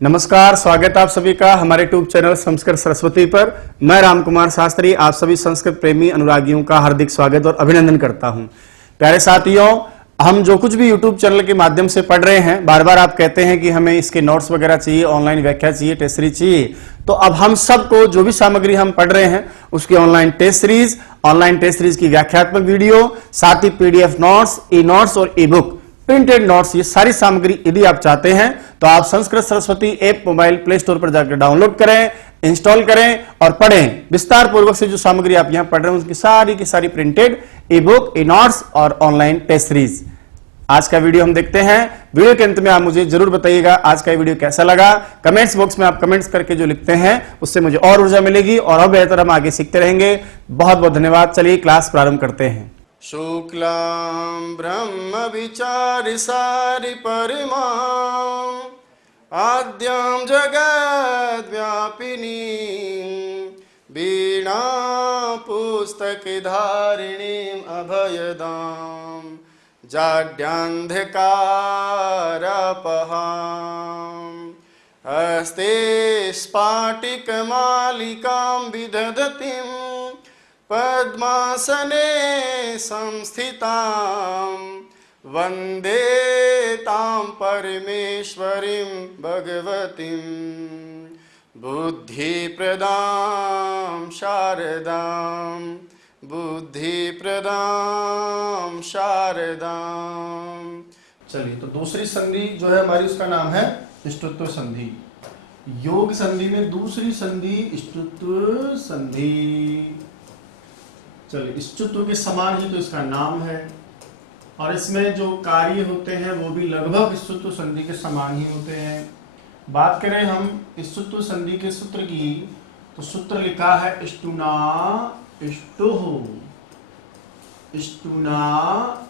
नमस्कार, स्वागत आप सभी का हमारे यूट्यूब चैनल संस्कृत सरस्वती पर। मैं रामकुमार शास्त्री आप सभी संस्कृत प्रेमी अनुरागियों का हार्दिक स्वागत और अभिनंदन करता हूं। प्यारे साथियों, हम जो कुछ भी यूट्यूब चैनल के माध्यम से पढ़ रहे हैं, बार बार आप कहते हैं कि हमें इसके नोट्स वगैरह चाहिए, ऑनलाइन व्याख्या चाहिए, टेस्ट सीरीज चाहिए। तो अब हम सबको जो भी सामग्री हम पढ़ रहे हैं उसकी ऑनलाइन टेस्ट सीरीज की व्याख्यात्मक वीडियो, साथ ही पीडीएफ नोट्स, ई नोट्स और ई बुक, प्रिंटेड नोट्स, ये सारी सामग्री यदि आप चाहते हैं तो आप Sanskrit Saraswati app mobile play store पर जाकर डाउनलोड करें, इंस्टॉल करें और पढ़ें। विस्तार पूर्वक से जो सामग्री आप यहां पढ़ रहे हैं उसकी सारी की सारी प्रिंटेड, ई बुक, ई नोट्स और ऑनलाइन टेस्ट सीरीज। आज का वीडियो हम देखते हैं। वीडियो के अंत में आप मुझे जरूर बताइएगा आज का वीडियो कैसा लगा। कमेंट्स बॉक्स में आप कमेंट्स करके जो लिखते हैं उससे मुझे और ऊर्जा मिलेगी और बेहतर हम आगे सीखते रहेंगे। बहुत बहुत धन्यवाद। चलिए क्लास प्रारंभ करते हैं। शुक्लां ब्रह्म विचारि सारि परिमां आद्यां जगद्व्यापिनीं वीणा पुस्तकधारिणीं अभयदां जाड्यान्धकारापहां हस्ते स्फाटिकमालिकां विदधतीं पद्मासने संस्थितां वन्दे तां परमेश्वरीं भगवतीं बुद्धिप्रदां शारदां चलिए, तो दूसरी संधि जो है हमारी उसका नाम है इष्टुत्व संधि। योग संधि में दूसरी संधि इष्टुत्व संधि। चलिए, इष्टुत्व के समान ही तो इसका नाम है और इसमें जो कार्य होते हैं वो भी लगभग इष्टुत्व संधि के समान ही होते हैं। बात करें हम इष्टुत्व संधि के सूत्र की, तो सूत्र लिखा है इष्टुना इष्टुः, इष्टुना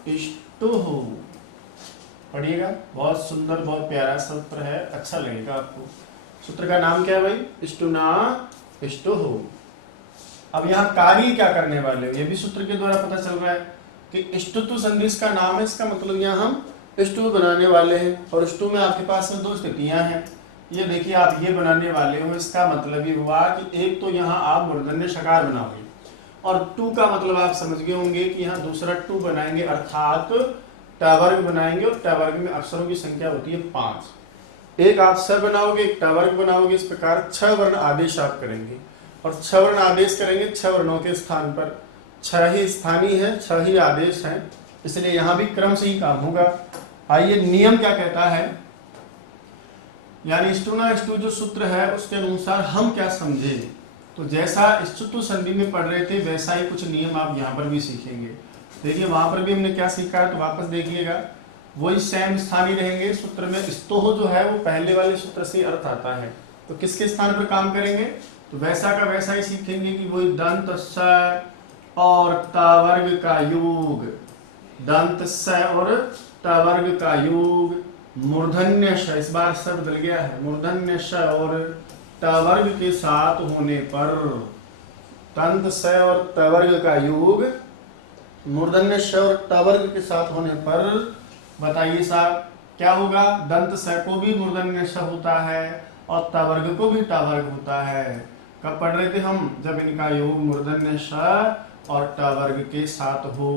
इष्टुः। पढ़िएगा, बहुत सुंदर बहुत प्यारा सूत्र है, अच्छा लगेगा आपको। सूत्र का नाम क्या है भाई? इष्टुना इष्टुः। अब यहाँ कार्य क्या करने वाले हो ये भी सूत्र के द्वारा पता चल रहा है कि इष्टुत्व संधि इसका नाम है। इसका मतलब यहाँ हम इष्टु बनाने वाले हैं और इष्टु में आपके पास में दो स्थितियां हैं। ये देखिए, आप ये बनाने वाले हो, इसका मतलब ये हुआ कि एक तो यहाँ आप मूर्धन्य षकार बनाओगे और टू का मतलब आप समझ गए होंगे कि यहाँ दूसरा टू बनाएंगे, अर्थात टवर्ग बनाएंगे और टवर्ग में अक्षरों की संख्या होती है 5। एक आप स बनाओगे, एक टवर्ग बनाओगे। इस प्रकार 6 वर्ण आदेश आप करेंगे और 6 वर्ण आदेश करेंगे। 6 वर्णों के स्थान पर 6 ही स्थानीय है, 6 ही आदेश हैं, इसलिए यहां भी क्रम से ही काम होगा। आइए, नियम क्या कहता है, यानी इष्टुना इष्टु जो सूत्र है उसके अनुसार हम क्या समझे। तो जैसा इष्टुत्व संधि में पढ़ रहे थे वैसा ही कुछ नियम आप यहाँ पर भी सीखेंगे। देखिए, वहां पर भी हमने क्या सीखा है, तो वापस देखिएगा, वही सेम स्थानीय रहेंगे। सूत्र में स्तोह जो है वो पहले वाले सूत्र से अर्थ आता है, तो किसके स्थान पर काम करेंगे, तो वैसा का वैसा ही सीखेंगे कि वही दंत स और टवर्ग का योग, दंत स और टवर्ग का योग, मूर्धन्य श, इस बार स बदल गया है, मूर्धन्य श और टवर्ग के साथ होने पर, दंत स और टवर्ग का योग मूर्धन्य श और टवर्ग के साथ होने पर बताइए साहब क्या होगा। दंत स को भी मूर्धन्य श होता है और टवर्ग को भी टवर्ग होता है। कब पढ़ रहे थे हम? जब इनका योग मूर्धन्य श और टवर्ग के साथ हो।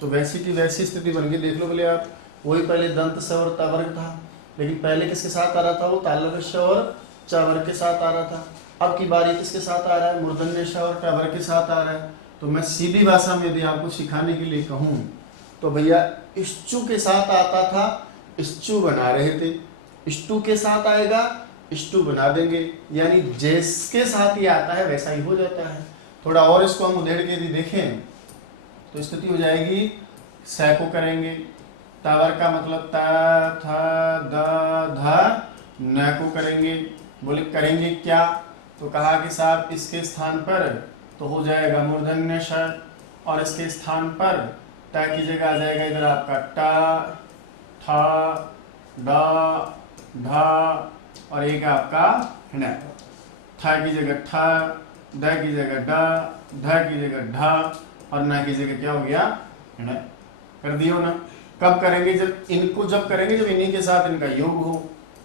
तो वैसी की वैसी स्थिति बन गई। देख लो बोले आप, वही पहले दंत स और टवर्ग था, लेकिन पहले किसके साथ आ रहा था? वो तालव्य श और चवर्ग के साथ आ रहा था। अब की बारी किसके साथ आ रहा है? मूर्धन्य श और टवर्ग के साथ आ रहा है। तो मैं सीधी भाषा में यदि आपको सिखाने के लिए कहूँ तो भैया, इष्टु के साथ आता था, इष्टु बना रहे थे, इष्टु के साथ आएगा, इष्टु बना देंगे, यानी जिसके साथ ही आता है वैसा ही हो जाता है। थोड़ा और इसको हम उधेड़ के यदि देखें तो स्थिति हो जाएगी, स को करेंगे, टावर का मतलब त थ द ध, न को करेंगे। बोले करेंगे क्या, तो कहा कि साहब इसके स्थान पर तो हो जाएगा मूर्धन्य श और इसके स्थान पर ट की जगह आ जाएगा इधर आपका ट, ठ, ड, ढ और एक आपका न। थ की जगह ठ, ड की जगह ड, ध की जगह ढ और न की जगह क्या हो गया? न। कर दियो ना। कब करेंगे? जब इनको जब करेंगे जब इन्हीं के साथ इनका योग हो।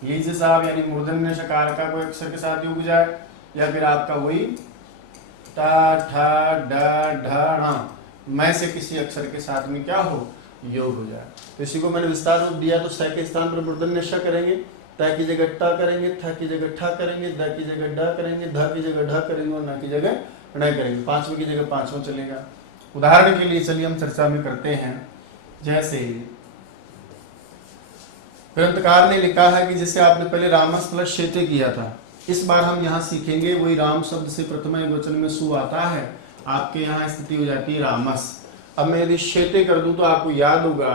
लीजिए साहब, यानी मूर्धन्य शकार का कोई अक्षर के साथ योग जाए, या फिर आपका वही टा ठा ड ढ ण मैं से किसी अक्षर के साथ में क्या हो, योग हो जाए। तो इसी को मैंने विस्तार रूप दिया। तो स के स्थान पर मूर्धन्य श करेंगे, त की जगह ट करेंगे, थ की जगह ठ करेंगे, द की जगह ड करेंगे, ध की जगह ढ करेंगे, और न की जगह ण करेंगे। पांचवें की जगह पांचवा चलेगा। उदाहरण के लिए चलिए हम चर्चा में करते हैं। जैसे ग्रंथकार ने लिखा है कि जैसे आपने पहले रामस प्लस शेते किया था, इस बार हम यहाँ सीखेंगे वही राम शब्द से प्रथम वचन में सु आता है, आपके यहाँ स्थिति हो जाती है रामस। अब मैं यदि शेते कर दूं तो आपको याद होगा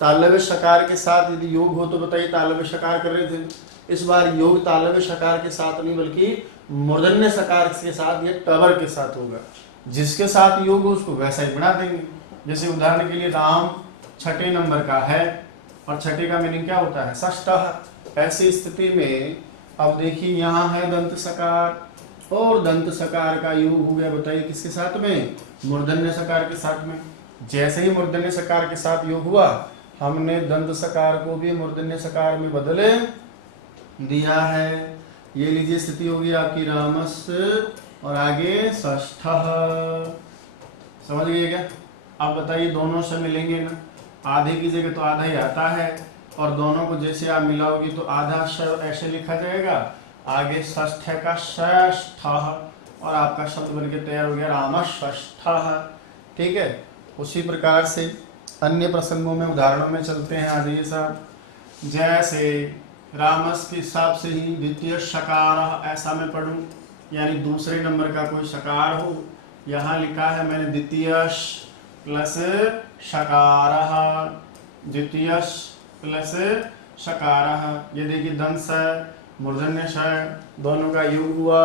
तालव्य शकार के साथ यदि योग हो तो बताइए, तालव्य शकार कर रहे थे, इस बार योग तालव्य शकार के साथ नहीं बल्कि मूर्धन्य शकार के साथ या टवर के साथ होगा। जिसके साथ योग हो उसको वैसा ही बना देंगे। जैसे उदाहरण के लिए राम छठे नंबर का है, और छठे का मीनिंग क्या होता है, षष्ठ। ऐसी स्थिति में अब देखिए यहाँ है दंत सकार, और दंत सकार का योग हो गया, बताइए किसके साथ में, मूर्धन्य सकार के साथ में। जैसे ही मूर्धन्य सकार के साथ योग हुआ, हमने दंत सकार को भी मूर्धन्य सकार में बदल दिया है। ये लीजिए स्थिति होगी आपकी रामस, और आगे षष्ठ। समझ गए क्या? अब बताइए दोनों से मिलेंगे ना, आधे की जगह तो आधा ही आता है, और दोनों को जैसे आप मिलाओगे तो आधा श ऐसे लिखा जाएगा, आगे षष्ठ का षष्ठ, और आपका शब्द बनके तैयार हो गया रामषष्ठ। ठीक है। उसी प्रकार से अन्य प्रसंगों में उदाहरणों में चलते हैं। आ जाइए साहब। जैसे रामस के हिसाब से ही द्वितीय शकार, ऐसा मैं पढ़ूं, यानी दूसरे नंबर का कोई शकार हो। यहाँ लिखा है मैंने द्वितीय प्लस शकार, द्वितीय प्लस शकार। ये देखिए दंत से मूर्धन्य श, दोनों का योग हुआ,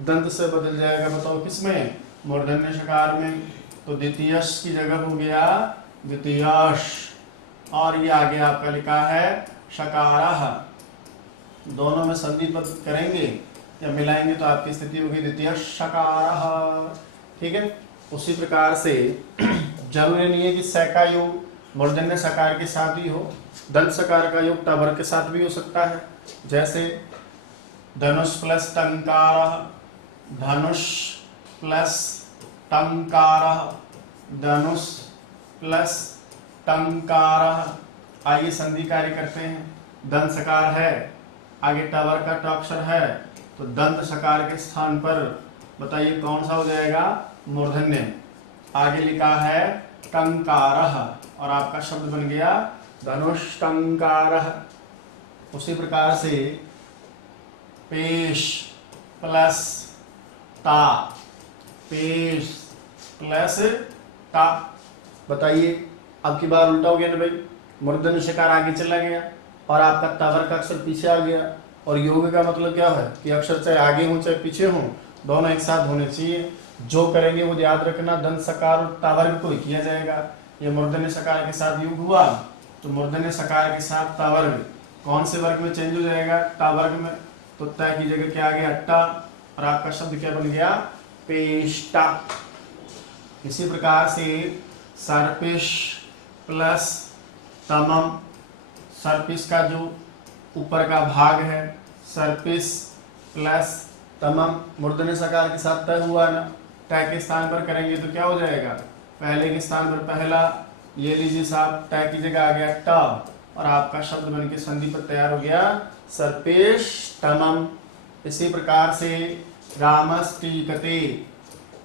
दंत से बदल जाएगा, बताओ किसमें, मूर्धन्य शकार में। तो द्वितीयश की जगह हो गया द्वितीयश, और ये आगे आपका लिखा है शकार। दोनों में संधि पद करेंगे या मिलाएंगे तो आपकी स्थिति होगी द्वितीय शकार। ठीक है। उसी प्रकार से जरूरी नहीं है कि स का योग मूर्धन्य सकार के साथ ही हो, दंत सकार का योग टवर के साथ भी हो सकता है। जैसे धनुष प्लस टंकार, धनुष प्लस टंकार, धनुष प्लस टंकार। आइए संधि कार्य करते हैं। दंत सकार है, आगे टवर का ट अक्षर है, तो दंत सकार के स्थान पर बताइए कौन सा हो जाएगा, मूर्धन्य। आगे लिखा है टंकारः, और आपका शब्द बन गया धनुष्टंकारः। उसी प्रकार से पेश प्लस ता, पेश प्लस ता। बताइए अब की बार उल्टा हो गया ना भाई, मूर्धन्य शकार आगे चला गया और आपका टावर का अक्षर पीछे आ गया। और योग का मतलब क्या है कि अक्षर चाहे आगे हो चाहे पीछे हो, दोनों एक साथ होने चाहिए। जो करेंगे वो याद रखना, दंत सकार और टावर्ग को ही किया जाएगा। ये मूर्धन्य सकार के साथ योग हुआ तो मूर्धन्य सकार के साथ टावर्ग कौन से वर्ग में चेंज हो जाएगा, टावर्ग में। तो तय की जगह क्या आ गया, अट्टा, और आपका शब्द क्या बन गया, पेष्टा। इसी प्रकार से सर्पिश प्लस तमम, सर्पिस का जो ऊपर का भाग है, सर्पिस प्लस तमम, मूर्धन्य सकार के साथ तय हुआ ना, तय के स्थान पर करेंगे तो क्या हो जाएगा, पहले के स्थान पर पहला, ये लीजिए साहब, तय की जगह आ गया ट, और आपका शब्द बन के संधि पर तैयार हो गया सर्पेश तमम। इसी प्रकार से रामस टीकते,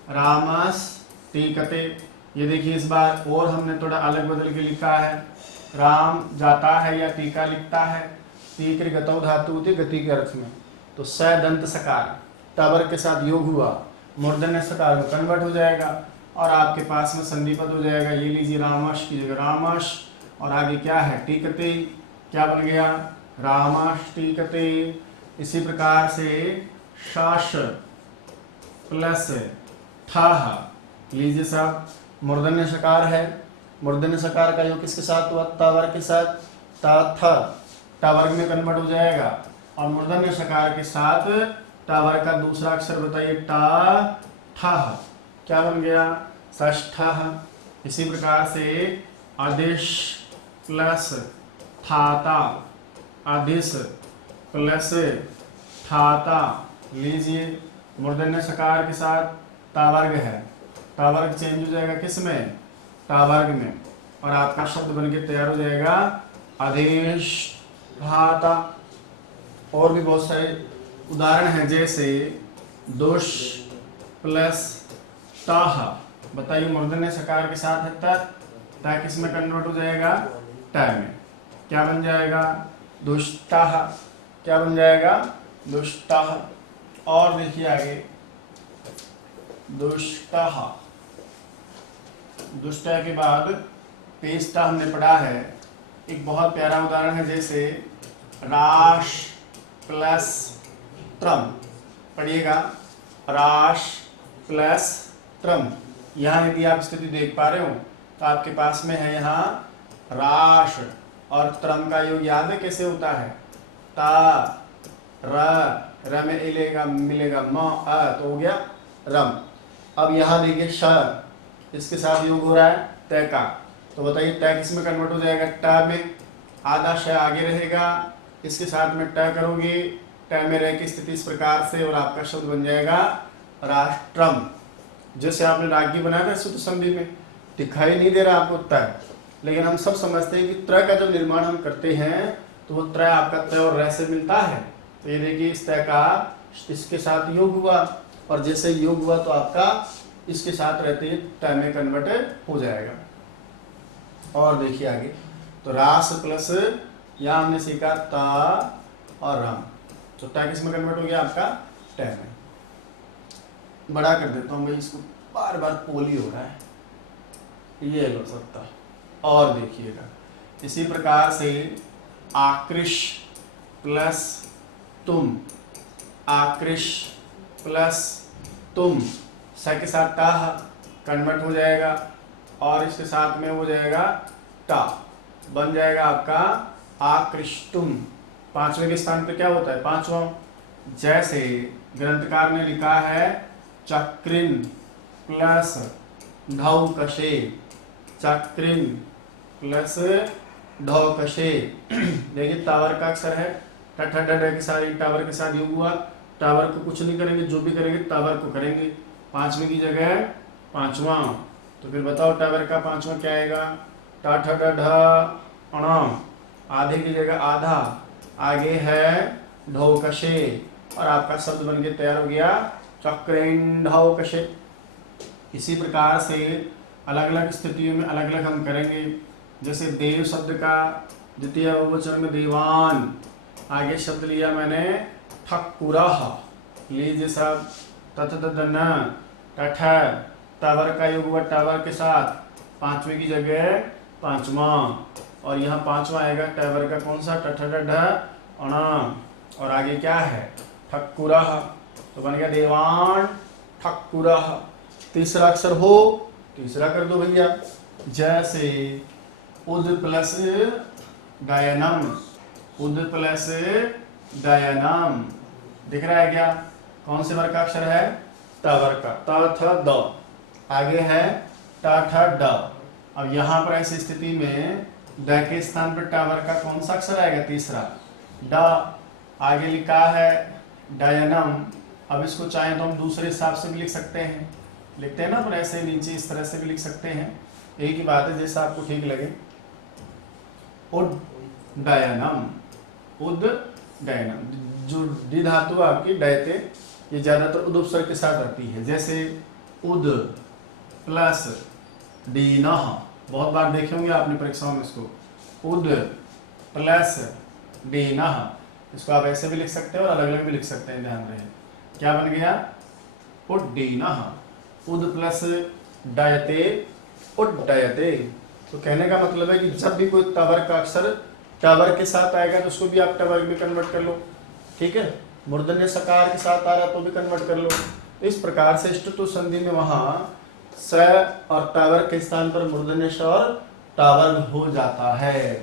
रामस टीकते, ये देखिए इस बार और हमने थोड़ा अलग बदल के लिखा है। राम जाता है या टीका लिखता है, तीक्र गतौ धातु होती गति के अर्थ में। तो स दंत सकार टावर के साथ योग हुआ, मूर्धन्य सकार में कन्वर्ट हो जाएगा और आपके पास में संधिपद हो जाएगा। ये लीजिए रामश की जगह रामश, और आगे क्या है टीकते, क्या बन गया रामश टीकते। इसी प्रकार से शाश प्लस ठाह, लीजिए साहब, मूर्धन्य सकार है, मूर्धन्य सकार का योग किसके साथ हुआ, टावर के साथ, ता था, टावर्ग में कन्वर्ट हो जाएगा। और मूर्धन्य सकार के साथ टावर का दूसरा अक्षर बताइए टा ठा, क्या बन गया षष्ठ। इसी प्रकार से आदेश प्लस थाता, आदेश प्लस ठाता। लीजिए, मूर्धन्य सकार के साथ तावर्ग है, तावर्ग चेंज हो जाएगा किस में, तावर्ग में, और आपका शब्द बनके तैयार हो जाएगा अधिष्ठाता। और भी बहुत सारे उदाहरण हैं, जैसे दुष प्लस ताह। बताइए, मूर्धन्य सकार के साथ है त, किस में कन्वर्ट हो जाएगा, ट में। क्या बन जाएगा, दुष्टाह। क्या बन जाएगा, दुष्टाह। और देखिए आगे, दुष्टाह, दुष्टा के बाद पेस्टा हमने पढ़ा है। एक बहुत प्यारा उदाहरण है, जैसे राश प्लस त्रम। पढ़िएगा, राश प्लस त्रम। यहाँ यदि आप स्थिति देख पा रहे हो तो आपके पास में है यहाँ राश और त्रम का योग याद है कैसे होता है, ता र में मिलेगा म अ, तो हो गया रम। अब यहाँ देखिए श, इसके साथ योग हो रहा है तय का, तो बताइए तय किस में कन्वर्ट हो जाएगा, ट में। आधा श आगे रहेगा, इसके साथ में ट करोगे, ट में रह की स्थिति इस प्रकार से, और आपका शब्द बन जाएगा राष्ट्रम। जैसे आपने रागी बनाया था सूत्र संधि में, दिखाई नहीं दे रहा आपको तय, लेकिन हम सब समझते हैं कि त्र का जब निर्माण हम करते हैं तो वो त्र आपका तय और र से मिलता है। तो ये देखिए, इस तय का इसके साथ योग हुआ, और जैसे योग हुआ तो आपका इसके साथ रहते ही तय में कन्वर्ट हो जाएगा। और देखिए आगे, तो रास प्लस, यहाँ हमने सीखा ता और राम, तो ट किस में कन्वर्ट हो गया आपका, ट में। बड़ा कर देता हूँ भाई, इसको बार बार पोली हो रहा है, ये लो सकता। और देखिएगा, इसी प्रकार से आकृष प्लस तुम, आकृष प्लस तुम, स के साथ ताह कन्वर्ट हो जाएगा, और इसके साथ में हो जाएगा टा, बन जाएगा आपका आकृष्टुम। पांचवें के स्थान पे क्या होता है, पांचवा। जैसे ग्रंथकार ने लिखा है चक्रिन प्लस ढौकशे, चक्रिन प्लस ढौकशे। देखिए टावर का अक्षर है, के साथ टावर के साथ योग हुआ, टावर को कुछ नहीं करेंगे, जो भी करेंगे टावर को करेंगे। पांचवें की जगह पांचवा, तो फिर बताओ टावर का पांचवा क्या आएगा, टा ठ ड ढ अण, आधे की जगह आधा, आगे है ढौकशे, और आपका शब्द बन के तैयार हो गया चक्रेन ढौकशे। इसी प्रकार से अलग अलग स्थितियों में अलग अलग हम करेंगे। जैसे देव शब्द का द्वितीय बहुवचन में देवान, आगे शब्द लिया मैंने ठकुरह। लीजिए सब, तथन टठ, टावर का योग हुआ टावर के साथ, पांचवें की जगह पांचवा, और यहाँ पांचवा आएगा टावर का कौन सा, टठ ढ अणा, और आगे क्या है ठकुरह, तो बन गया देवान ठकुरह। तीसरा अक्षर हो, तीसरा कर दो भैया, जैसे उद प्लस डयनम, उद प्लस डयनम, दिख रहा है क्या, कौन से वर्ग का अक्षर है, टावर का, त थ द, आगे है टा ठ ड। अब यहाँ पर ऐसी स्थिति में ड के स्थान पर टावर का कौन सा अक्षर आएगा, तीसरा ड, आगे लिखा है डयनम। अब इसको चाहे तो हम दूसरे हिसाब से भी लिख सकते हैं, लिखते हैं ना, पर ऐसे नीचे इस तरह से भी लिख सकते हैं, एक ही बात है, जैसा आपको ठीक लगे। उड्डयनम, उड्डयनम, जो डी धातु आपकी डयते, ये ज्यादातर उदुपसर्ग के साथ आती है। जैसे उद प्लस डीनह, बहुत बार देखे होंगे आपने परीक्षाओं में इसको, उद प्लस डीनह, इसको आप ऐसे भी लिख सकते हैं और अलग अलग भी लिख सकते हैं, ध्यान रहे। क्या बन गया, उड्डीनह, उद प्लस डयते उड्डयते। तो कहने का मतलब है कि जब भी कोई टावर का अक्षर टावर के साथ आएगा तो उसको भी आप टावर में कन्वर्ट कर लो, ठीक है। मूर्धन्य सकार के साथ आ रहा तो भी कन्वर्ट कर लो। इस प्रकार से ष्टुतु संधि में वहां स और टावर के स्थान पर मूर्धन्य श और टावर हो जाता है।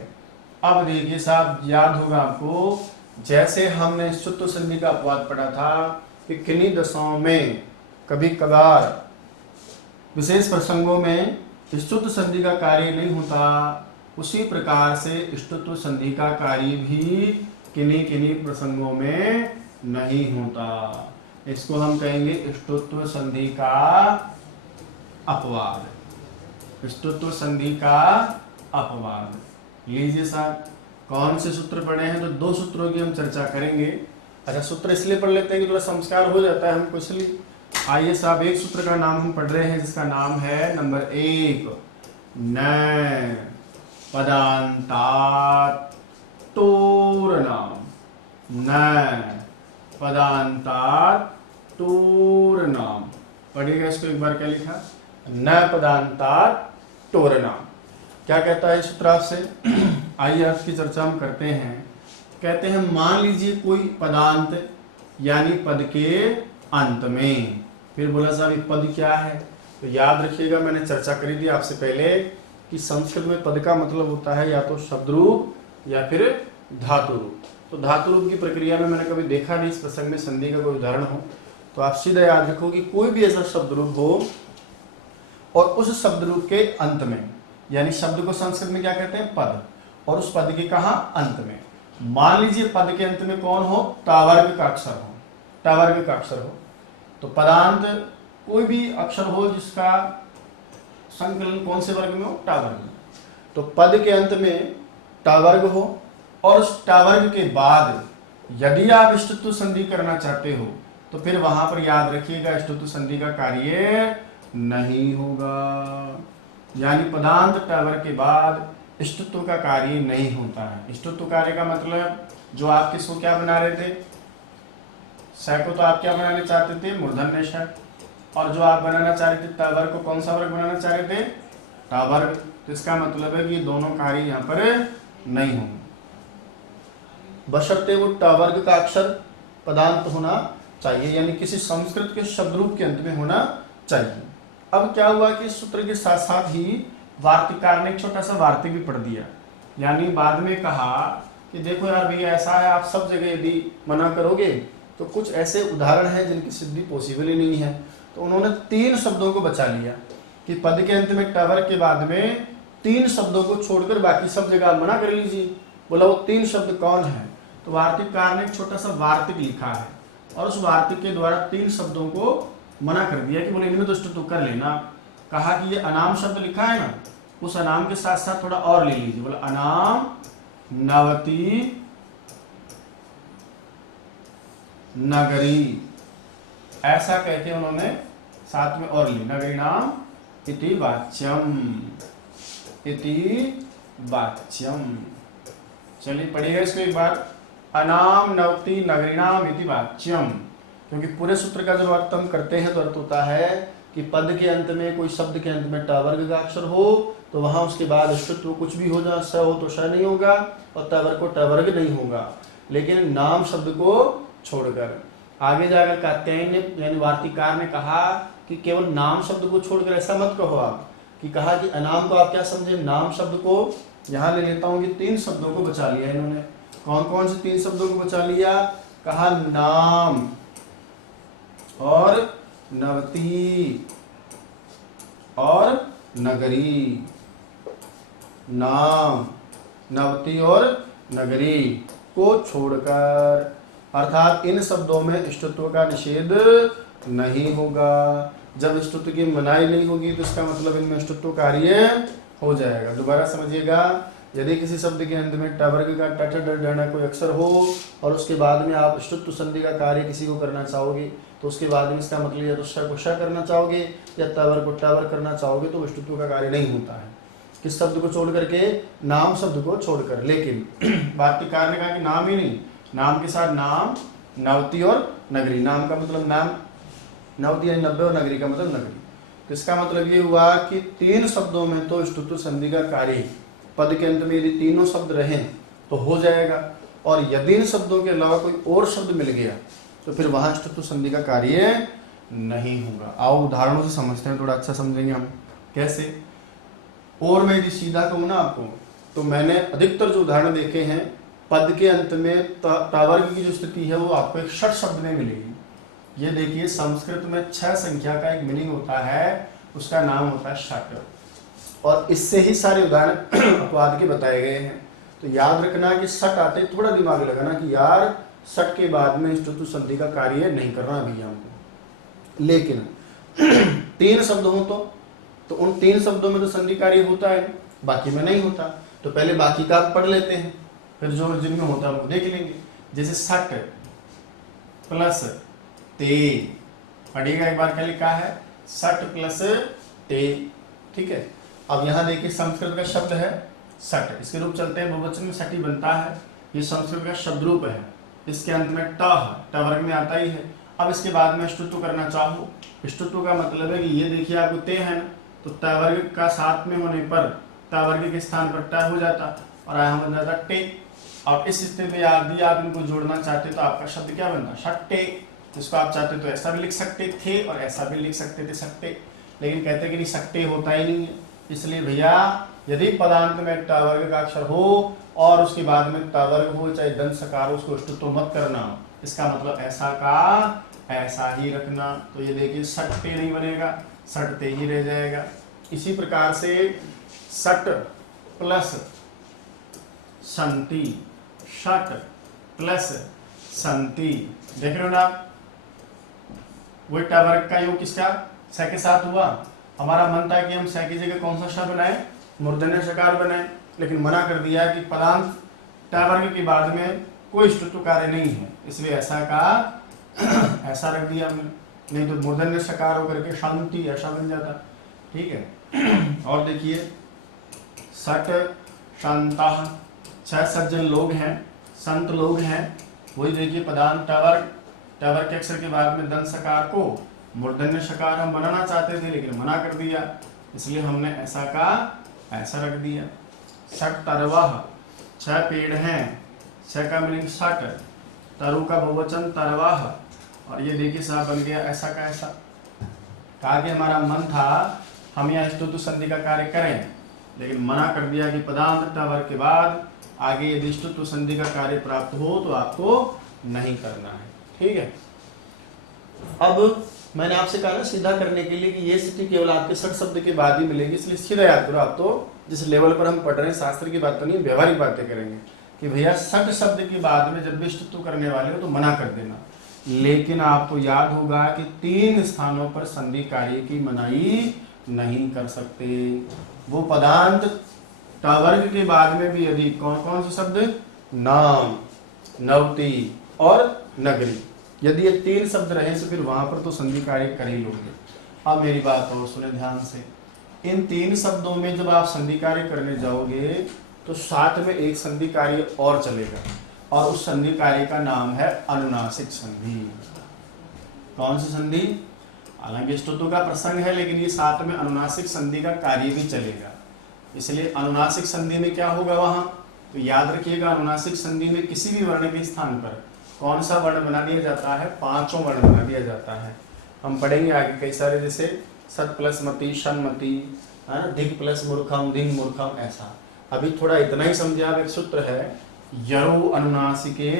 अब देखिए साहब, याद होगा आपको, जैसे हमने ष्टुतु संधि का अपवाद पढ़ा था कि किन्हीं दशाओं में कभी कभार विशेष प्रसंगों में ष्टुतु संधि का कार्य नहीं होता, उसी प्रकार से ष्टुतु संधि का कार्य भी किन्हीं किन्हीं प्रसंगों में नहीं होता। इसको हम कहेंगे ष्टुत्व संधि का अपवाद। ष्टुत्व संधि का अपवाद। लीजिए साहब, कौन से सूत्र पढ़े हैं? तो दो सूत्रों की हम चर्चा करेंगे। अच्छा, सूत्र इसलिए पढ़ लेते हैं कि थोड़ा संस्कार हो जाता है हमको, इसलिए। आइए साहब, एक सूत्र का नाम हम पढ़ रहे हैं जिसका नाम है नंबर 1, न पदांतात टोरनाम। न पदांतात टोरनाम। पढ़िएगा इसको एक बार। क्या लिखा? न पदांतात टोरनाम। क्या कहता है सूत्र आपसे? आइए आज की चर्चा हम करते हैं। कहते हैं मान लीजिए कोई पदांत यानी पद के अंत में। फिर बोला साहब ये पद क्या है? तो याद रखिएगा, मैंने चर्चा करी थी आपसे पहले कि संस्कृत में पद का मतलब होता है या तो शब्द रूप या फिर धातु रूप। तो धातु रूप की प्रक्रिया में मैंने कभी देखा नहीं इस प्रसंग में संधि का कोई उदाहरण हो। तो आप सीधा याद रखो कि कोई भी ऐसा शब्द रूप हो और उस शब्द रूप के अंत में, यानी शब्द को संस्कृत में क्या कहते हैं? पद। और उस पद के कहा? अंत में। मान लीजिए पद के अंत में कौन हो? टावर्ग का अक्षर हो। टावर्ग का अक्षर हो तो पदांत कोई भी अक्षर हो जिसका संकलन कौन से वर्ग में हो? टावर्ग। तो पद के अंत में टावर्ग हो और उस टावर्ग के बाद यदि आप ष्टुत्व संधि करना चाहते हो तो फिर वहां पर याद रखिएगा ष्टुत्व संधि का कार्य नहीं होगा। यानी पदांत टावर्ग के बाद ष्टुत्व का कार्य नहीं होता है। ष्टुत्व कार्य का मतलब जो आप किसको क्या बना रहे थे? स को तो आप क्या बनाने चाहते थे? मूर्धन्य ष। और जो आप बनाना चाह रहे थे टावर्ग को, कौन सा वर्ग बनाना चाह रहे थे? टावर्ग। तो इसका मतलब है कि ये दोनों कार्य यहाँ पर नहीं होंगे, बशर्ते वो टावर्ग का अक्षर पदांत होना चाहिए, यानी किसी संस्कृत के शब्द रूप के अंत में होना चाहिए। अब क्या हुआ कि सूत्र के साथ साथ ही वार्तिककार ने एक छोटा सा वार्तिक भी पढ़ दिया। यानी बाद में कहा कि देखो यार भैया ऐसा है, आप सब जगह यदि मना करोगे तो कुछ ऐसे उदाहरण हैं जिनकी सिद्धि पॉसिबल ही नहीं है। तो उन्होंने 3 शब्दों को बचा लिया कि पद के अंत में टावर्ग के बाद में 3 शब्दों को छोड़कर बाकी सब जगह मना कर लीजिए। बोला वो 3 शब्द कौन है? तो वार्तिककार ने एक छोटा सा वार्तिक लिखा है और उस वार्तिक के द्वारा 3 शब्दों को मना कर दिया कि बोले इनमें तो ष्टुत्व कर लेना। कहा कि ये अनाम शब्द लिखा है ना, उस अनाम के साथ साथ थोड़ा और ले लीजिए। बोला अनाम नवती नगरी, ऐसा कहते उन्होंने साथ में और ली। नगरी नाम इति वाच्यम, इति वाच्यम। चलिए पढ़िएगा इसको एक बार। अनाम नवति नगरीणाम इति वाच्यम। क्योंकि पूरे सूत्र का जब अर्थ हम करते हैं तो अर्थ होता है कि पद के अंत में कोई शब्द के अंत में टावर्ग का अक्षर हो तो वहां उसके बाद ष्टुत्व कुछ भी हो जाए, स हो तो श नहीं होगा और टावर्ग को टावर्ग नहीं होगा, लेकिन नाम शब्द को छोड़कर। आगे जाकर कात्यायन ने यानी वार्तिककार ने कहा कि केवल नाम शब्द को छोड़कर ऐसा मत कहो आप, कि कहा कि अनाम को आप क्या समझे? नाम शब्द को यहाँ ले लेता हूँ कि 3 शब्दों को बचा लिया इन्होंने। कौन कौन से 3 शब्दों को बचा लिया? कहा नाम और नवती और नगरी। नाम, नवती और नगरी को छोड़कर, अर्थात इन शब्दों में ष्टुत्व का निषेध नहीं होगा। जब ष्टुत्व की मनाही नहीं होगी तो इसका मतलब इनमें ष्टुत्व कार्य हो जाएगा। दोबारा समझिएगा, यदि किसी शब्द के अंत में टावर्ग का ट ठ ड कोई अक्षर हो और उसके बाद में आप ष्टुत्व संधि का कार्य किसी को करना चाहोगे तो उसके बाद में इसका मतलब या तो श को श करना चाहोगे या टावर्ग को टावर करना चाहोगे तो ष्टुत्व का कार्य नहीं होता है। किस शब्द को छोड़ करके? नाम शब्द को छोड़कर। लेकिन वार्तिककार ने कहा कि नाम ही नहीं, नाम के साथ नाम, नवती और नगरी। नाम का मतलब नाम, नवती यानी 90 और नगरी का मतलब नगरी। तो इसका मतलब ये हुआ कि 3 शब्दों में तो ष्टुत्व संधि का कार्य, पद के अंत में यदि तीनों शब्द रहें तो हो जाएगा, और यदि इन शब्दों के अलावा कोई और शब्द मिल गया तो फिर वहां ष्टुत्व संधि का कार्य नहीं होगा। आओ उदाहरणों से समझते हैं, थोड़ा अच्छा समझेंगे हम। कैसे? और मैं यदि सीधा कहूँ ना आपको, तो मैंने अधिकतर जो उदाहरण देखे हैं पद के अंत में टावर्ग की जो स्थिति है वो आपको एक षट शब्द में मिलेगी। ये देखिए, संस्कृत में 6 संख्या का एक मीनिंग होता है, उसका नाम होता है षट, और इससे ही सारे उदाहरण अपवाद के बताए गए हैं। तो याद रखना कि सट आते थोड़ा दिमाग लगाना कि यार सट के बाद में स्तुतु संधि का कार्य नहीं करना भैया हमको। लेकिन 3 शब्द हो तो उन 3 शब्दों में तो संधि कार्य होता है, बाकी में नहीं होता। तो पहले बाकी का पढ़ लेते हैं, फिर जो जिनमें होता है वो देख लेंगे। जैसे सट प्लस ते, पढ़िएगा एक बार क्या लिखा है, सट प्लस ते। ठीक है, अब यहाँ देखिए संस्कृत का शब्द है सट, इसके रूप चलते हैं बहुवचन में सटी बनता है, ये संस्कृत का शब्द रूप है। इसके अंत में ट है, ट वर्ग में आता ही है। अब इसके बाद में ष्टुत्व करना चाहो, ष्टुत्व का मतलब है कि ये देखिए आपको ते है ना, तो त वर्ग का साथ में होने पर त वर्ग के स्थान पर ट हो जाता और यहाँ बन जाता टे। और इस स्थिति में यदि आप इनको जोड़ना चाहते तो आपका शब्द क्या बनता, सट्टे। इसको आप चाहते तो ऐसा भी लिख सकते थे और ऐसा भी लिख सकते थे सट्टे, लेकिन कहते कि नहीं सट्टे होता ही नहीं है। इसलिए भैया यदि पदांत में ट वर्ग का अक्षर हो और उसके बाद में ट वर्ग हो, चाहे दंत सकार, उसको ष्टुत्व मत करना। इसका मतलब ऐसा का ऐसा ही रखना। तो ये देखिए सट्टे नहीं बनेगा, सटते ही रह जाएगा। इसी प्रकार से सट प्लस संति, सट प्लस संति, देख रहे हो ना, वही ट वर्ग का योग किसका, स के साथ हुआ। हमारा मन था कि हम स की जगह कौन सा शब्द बनाए, मूर्धन्य सकार बनाए, लेकिन मना कर दिया कि पदांत ट वर्ग के बाद में कोई ष्टुत्व कार्य नहीं है, इसलिए ऐसा का ऐसा रख दिया हमने, नहीं तो मूर्धन्य सकार होकर के शांति ऐसा बन जाता। ठीक है, और देखिए सट शांता, 6 सज्जन लोग हैं, संत लोग हैं। वही देखिए पदांत ट वर्ग के अक्षर के बाद में दंत सकार को मूर्धन्य सकार हम बनाना चाहते थे, लेकिन मना कर दिया, इसलिए हमने ऐसा का ऐसा रख दिया। सट तरवाह, 6 पेड़ हैं, 6 का मीनिंग सट, तरु का बहुवचन तरवाह, और ये देखिए साहब बन गया ऐसा का ऐसा। कहा कि हमारा मन था हम यहाँ स्तुत्व संधि का कार्य करें, लेकिन मना कर दिया कि पदांत ट वर्ग के बाद आगे यदि स्तुत्व संधि का कार्य प्राप्त हो तो आपको नहीं करना है। ठीक है, अब मैंने आपसे कहा ना सीधा करने के लिए कि ये स्थिति केवल आपके सट शब्द के बाद ही मिलेगी, इसलिए सीधा याद करो। आप तो जिस लेवल पर हम पढ़ रहे हैं शास्त्र की बात तो नहीं, व्यवहारिक बातें करेंगे कि भैया सट शब्द के बाद में जब भी स्तुत्व करने वाले हो तो मना कर देना। लेकिन आपको याद होगा कि 3 स्थानों पर संधि कार्य की मनाही नहीं कर सकते। वो पदांत ट वर्ग के बाद में भी यदि कौन कौन से शब्द, नाम, नवती और नगरी, यदि ये 3 शब्द रहे तो फिर वहां पर तो संधि कार्य कर ही लोगे। अब मेरी बात और सुने ध्यान से, इन 3 शब्दों में जब आप संधि कार्य करने जाओगे तो साथ में एक संधि कार्य और चलेगा, और उस संधि कार्य का नाम है अनुनासिक संधि। कौन सी संधि, हालांकि स्तुत्व का प्रसंग है लेकिन ये साथ में अनुनासिक संधि का कार्य भी चलेगा। इसलिए अनुनासिक संधि में क्या होगा वहां, तो याद रखिएगा अनुनासिक संधि में किसी भी वर्ण के स्थान पर कौन सा वर्ण बना दिया जाता है, 5 वर्ण बना दिया जाता है। हम पढ़ेंगे आगे कई सारे, जैसे सत प्लस मति, शनमति, है ना, दिग प्लस मूर्खम, दिंग मूर्खम, ऐसा। अभी थोड़ा इतना ही समझे आप, एक सूत्र है, यरो अनुनासिके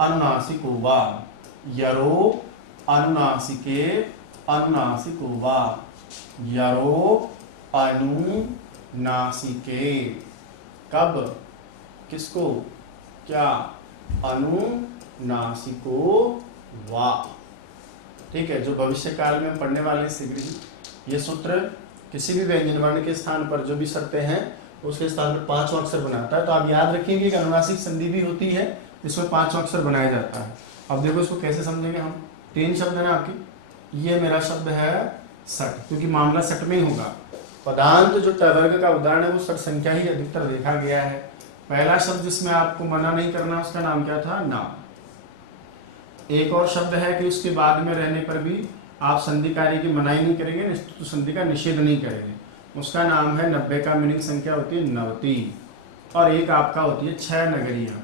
अनुनासिको वा, यरो अनुनासिके अनुनासिको वा, यरो अनुनासिके, कब किसको क्या, अनुनासिको वा। ठीक है, जो भविष्य काल में पढ़ने वाले शीघ्र ही ये सूत्र किसी भी व्यंजन वर्ण के स्थान पर जो भी शर्तें हैं उसके स्थान पर 5वां अक्षर बनाता है। तो आप याद रखेंगे कि अनुनासिक संधि भी होती है, इसमें 5वां अक्षर बनाया जाता है। अब देखो इसको कैसे समझेंगे हम, 3 शब्द है ना आपकी, ये मेरा शब्द है सट, क्योंकि मामला सट में ही होगा। पदांत जो ट वर्ग का उदाहरण है वो सट संख्या ही अधिकतर देखा गया है। पहला शब्द जिसमें आपको मना नहीं करना उसका नाम क्या था, नाम। एक और शब्द है कि उसके बाद में रहने पर भी आप संधि कार्य की मनाही नहीं करेंगे, तो संधि का निषेध नहीं करेंगे, उसका नाम है 90 का मीनिंग संख्या होती है नवती। और एक आपका होती है 6 नगरियाँ,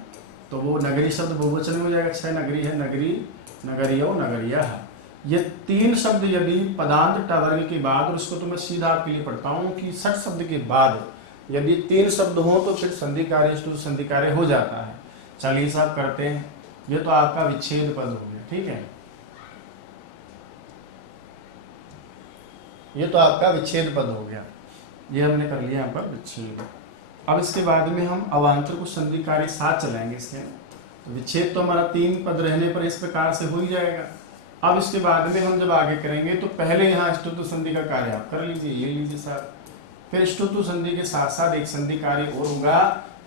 तो वो नगरी शब्द बहुवचन में हो जाएगा, 6 नगरी है, नगरी, नगरियो, नगरिया है। ये 3 शब्द यदि पदांत ट वर्ग के बाद, और उसको तो मैं सीधा आपके लिए पढ़ता हूँ कि सट शब्द के बाद यदि 3 शब्द हो तो फिर संधि कार्य संधि कार्य हो जाता है। चलिए साहब करते हैं, ये तो आपका विच्छेद पद हो गया। ठीक है, ये तो आपका विच्छेद पद हो गया, ये हमने कर लिया यहाँ पर विच्छेद। अब इसके बाद में हम अवान्तर कुछ संधि कार्य साथ चलाएंगे इसके। तो विच्छेद तो हमारा 3 पद रहने पर इस प्रकार से हो ही जाएगा। अब इसके बाद में हम जब आगे करेंगे तो पहले यहाँ ष्टुत्व संधि का कार्य आप कर लीजिए, ये लीजिए साथ। फिर ष्टुत्व संधि के साथ साथ एक संधि कार्य और होगा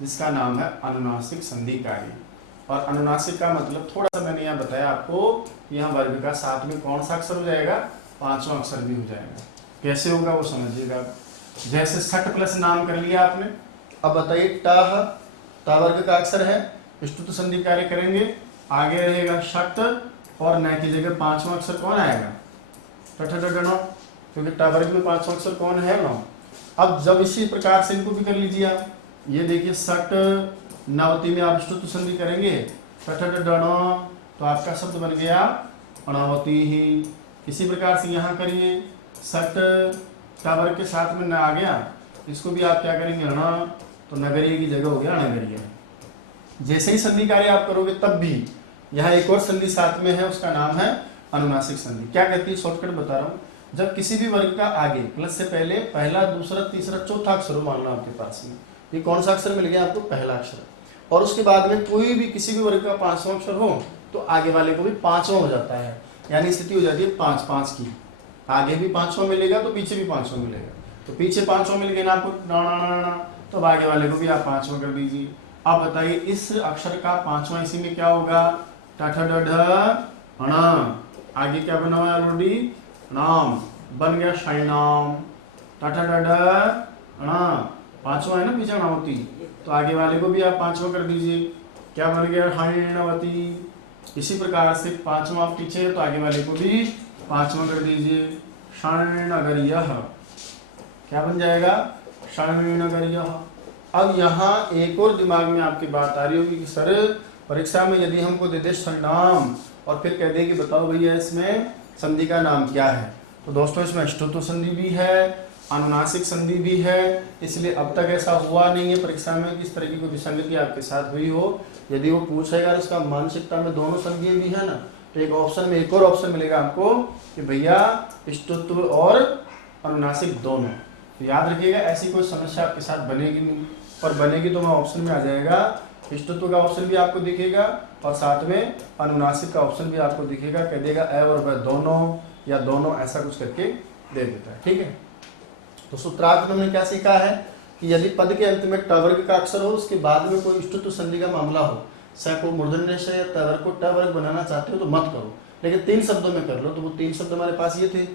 जिसका नाम है अनुनासिक संधि कार्य। और अनुनासिक का मतलब थोड़ा सा मैंने यहाँ बताया आपको, यहाँ वर्ग का साथ में कौन सा अक्षर हो जाएगा, 5वां अक्षर भी हो जाएगा। कैसे होगा वो समझिएगा। जैसे सट प्लस नाम कर लिया आपने, अब बताइए टा वर्ग का अक्षर है, ष्टुत्व संधि कार्य करेंगे, आगे रहेगा शक्त और न की जगह 5वां अक्षर कौन आएगा, टठडनो, क्योंकि टा वर्ग में 5वां अक्षर कौन है, नो। अब जब इसी प्रकार से इनको भी कर लीजिए आप, ये देखिए सट नवती में आप ष्टुत्व संधि करेंगे टठडनो, तो आपका शब्द बन गया अणावती ही। इसी प्रकार से यहाँ करिए सट टा वर्ग के साथ में न आ गया, इसको भी आप क्या करेंगे अणा, तो नगरीय की जगह हो गया अणगरीय। जैसे ही संधि कार्य आप करोगे तब भी यहाँ एक और संधि साथ में है, उसका नाम है अनुनासिक संधि। क्या कहती है, शॉर्टकट बता रहा हूँ। जब किसी भी वर्ग का आगे प्लस से पहले पहला, दूसरा, तीसरा, चौथा अक्षर हो, मान लो आपके पास में ये कौन सा अक्षर मिल गया आपको, पहला अक्षर, और उसके बाद में कोई भी किसी भी वर्ग का 5वां अक्षर हो तो आगे वाले को भी 5वां हो जाता है, यानी स्थिति हो जाती है 5-5 की। आगे भी 5वां मिलेगा तो पीछे भी 5वां मिलेगा, तो पीछे 5वां मिल गया ना आपको ना, तो आगे वाले को भी आप 5वां कर दीजिए। अब बताइए इस अक्षर का 5वां इसी में क्या होगा, टठडढ आगे क्या बना हुआ है ऑलरेडी, नाम बन गया शैनाम, टठडढ 5वां है ना पीछे अणावती, तो आगे वाले को भी आप 5वां कर दीजिए, क्या बन गया हैणवती। इसी प्रकार से 5वां पीछे है तो आगे वाले को भी 5वां कर दीजिए, शरणगर्यः, क्या बन जाएगा, शरणगर्यः। अब यहाँ एक और दिमाग में आपकी बात आ रही होगी कि सर परीक्षा में यदि हमको दे दे सर्वनाम और फिर कह दे कि बताओ भैया इसमें संधि का नाम क्या है, तो दोस्तों इसमें ष्टुत्व संधि भी है, अनुनासिक संधि भी है। इसलिए अब तक ऐसा हुआ नहीं है परीक्षा में कि इस तरह की कोई विसंगति आपके साथ हुई हो। यदि वो पूछेगा उसका मानसिकता में दोनों संधि भी है ना, तो एक ऑप्शन में एक और ऑप्शन मिलेगा आपको कि भैया ष्टुत्व और अनुनासिक दोनों। तो याद रखिएगा ऐसी कोई समस्या आपके साथ बनेगी नहीं, पर बनेगी तो वहाँ ऑप्शन में आ जाएगा, ष्टुत्व का ऑप्शन भी आपको दिखेगा और साथ में अनुनासिक का ऑप्शन भी आपको दिखेगा, कह देगा ए और व दोनों या दोनों, ऐसा कुछ करके दे देता है। ठीक है, तो सूत्रार्थ में हमने क्या सीखा है कि यदि पद के अंत में ट वर्ग का अक्षर हो, उसके बाद में कोई ष्टुत्व संधि का मामला हो, स को मूर्धन्य से या त वर्ग को ट वर्ग बनाना चाहते हो तो मत करो, लेकिन 3 शब्दों में कर लो। तो वो 3 शब्द हमारे पास ये थे,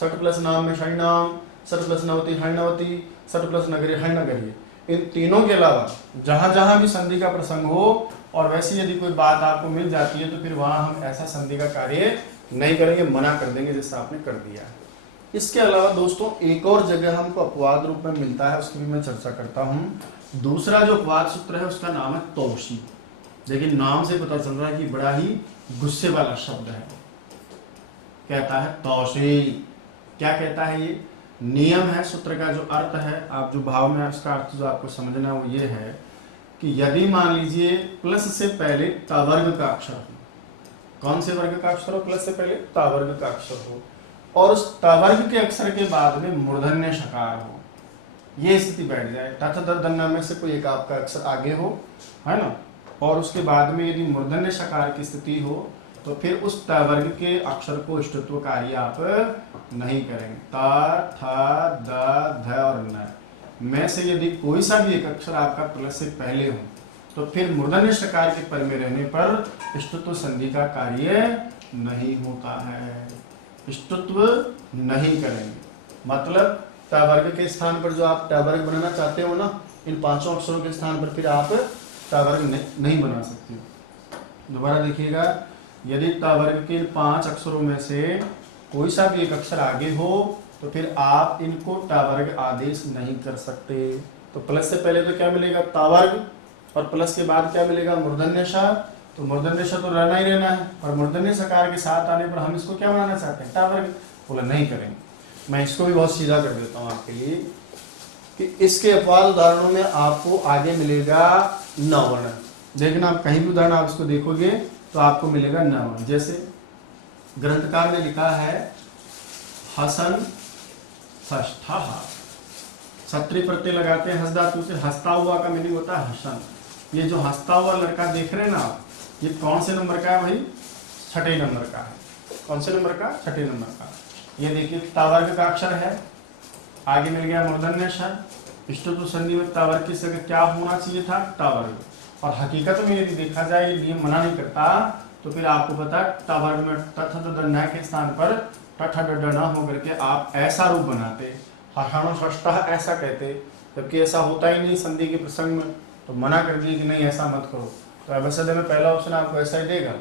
सट प्लस नाम में शैनाम, सट प्लस नवती हैणवती, सट प्लस नगरी हैणगरी। इन तीनों के अलावा जहां जहां भी संधि का प्रसंग हो और वैसी यदि कोई बात आपको मिल जाती है तो फिर वहां हम ऐसा संधि का कार्य नहीं करेंगे, मना कर देंगे जैसा आपने कर दिया। इसके अलावा दोस्तों एक और जगह हमको अपवाद रूप में मिलता है, उसकी भी मैं चर्चा करता हूं। दूसरा जो अपवाद सूत्र है उसका नाम है तौशी। लेकिन नाम से पता चल रहा है कि बड़ा ही गुस्से वाला शब्द है। कहता है तौशी, क्या कहता है, ये नियम है सूत्र का। जो अर्थ है, आप जो भाव में उसका अर्थ जो आपको समझना है वो ये है कि यदि मान लीजिए प्लस से पहले ता वर्ग का अक्षर हो, कौन से वर्ग का अक्षर हो, प्लस से पहले ता वर्ग का अक्षर हो, और उस ता वर्ग के अक्षर के बाद में मूर्धन्य षकार हो, ये स्थिति बैठ जाए, तथा में से कोई एक आपका अक्षर आगे हो, है ना, और उसके बाद में यदि मूर्धन्य षकार की स्थिति हो तो फिर उस ता वर्ग के अक्षर को ष्टुत्व कार्य आप नहीं करेंगे। ता, था, द, ध और न में से यदि कोई सा भी एक अक्षर आपका प्लस से पहले हो तो फिर मूर्धन्य षकार के पर में रहने पर ष्टुत्व संधि का कार्य नहीं होता है, ष्टुत्व नहीं करेंगे। मतलब ता वर्ग के स्थान पर जो आप ता वर्ग बनाना चाहते हो ना, इन 5 अक्षरों के स्थान पर फिर आप ता वर्ग नहीं बना सकते। दोबारा देखिएगा, यदि ता वर्ग के 5 अक्षरों में से कोई सा भी एक अक्षर आगे हो तो फिर आप इनको ता वर्ग आदेश नहीं कर सकते। तो प्लस से पहले तो क्या मिलेगा, ता वर्ग, और प्लस के बाद क्या मिलेगा, मूर्धन्य ष। तो मूर्धन्य ष तो रहना ही रहना है, और मूर्धन्य सकार के साथ आने पर हम इसको क्या बनाना चाहते हैं, ता वर्ग। बोला नहीं करेंगे। मैं इसको भी बहुत सीधा कर देता हूँ आपके लिए कि इसके अपवाद उदाहरणों में आपको आगे मिलेगा न वर्ण। देखना आप कहीं भी उदाहरण आप इसको देखोगे तो आपको मिलेगा न वर्ण। जैसे ग्रंथकार ने लिखा है हसन षष्ठः, क्षत्रिय प्रत्यय लगाते हैं हस धातु से। हंसता हुआ का मीनिंग होता है हसन। ये जो हंसता हुआ लड़का देख रहे हैं ना आप, ये कौन से नंबर का है भाई? छठे नंबर का है। कौन से नंबर का? छठे नंबर का। ये देखिए तावर्ग का अक्षर है, आगे मिल गया मूर्धन्य ष। इष्टतु संधि में तावर्ग की जगह क्या होना चाहिए था? तावर्ग। और हकीकत में यदि देखा जाए ये नियम मना नहीं करता, तो फिर आपको पता तावर्ग में तथ दंडा के स्थान पर तठ डना होकर के आप ऐसा रूप बनाते, हषाणो षष्ठः ऐसा कहते, जबकि ऐसा होता ही नहीं संधि के प्रसंग में, तो मना कर दिए कि नहीं ऐसा मत करो। तो अवश्य में पहला ऑप्शन आपको ऐसा ही देगा।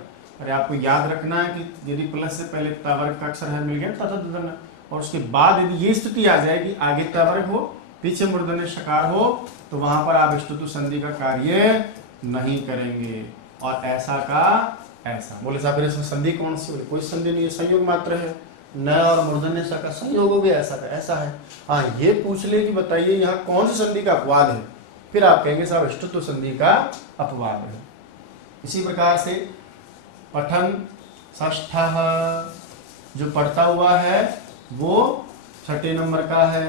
अरे आपको याद रखना है कि यदि प्लस से पहले तावर्ग का अक्षर है मिल गया तथा दंडा, और उसके बाद यदि ये स्थिति आ जाए कि आगे तावर्ग हो पीछे मूर्धन्य षकार हो, तो वहां पर आप इष्टतु संधि का कार्य नहीं करेंगे। और ऐसा का ऐसा बोले साहब फिर इसमें संधि कौन सी? बोले कोई संधि नहीं है, संयोग मात्र है। न और मूर्धन्य ष का संयोग हो गया, ऐसा का ऐसा है। हाँ ये पूछ ले कि बताइए यहाँ कौन सी संधि का अपवाद है, फिर आप कहेंगे साहब इष्टतु संधि का अपवाद है। इसी प्रकार से पठन षष्ठः, जो पढ़ता हुआ है वो छठे नंबर का है।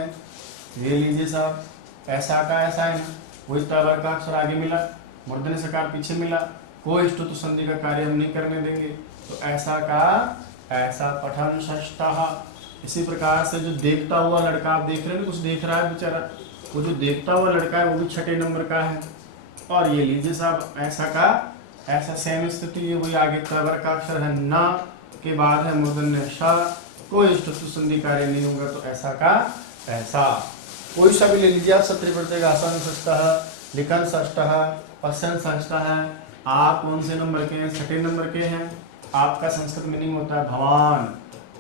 ये लीजिए साहब ऐसा का ऐसा है ना, वही तावर्ग का अक्षर आगे मिला, मूर्धन्य षकार पीछे मिला, कोई इष्टतु संधि का कार्य हम नहीं करने देंगे। तो ऐसा का ऐसा पठन षष्ठः। इसी प्रकार से जो देखता हुआ लड़का आप देख रहे हैं, कुछ देख रहा है बेचारा, वो जो देखता हुआ लड़का है वो भी छठे नंबर का है। और ये लीजिए साहब ऐसा का ऐसा सेम स्थिति है, वही आगे तावर्ग का अक्षर है न, के बाद है मूर्धन्य ष, कोई इष्टतु संधि कार्य नहीं होगा। तो ऐसा का ऐसा कोई सा भी ले लीजिए आप। क्षत्रिय प्रत्यय का आसन षष्ठः, लिखन षष्ठः, पश्चन षष्ठः। आप कौन से नंबर के हैं? छठे नंबर के हैं। आपका संस्कृत मीनिंग होता है भवान,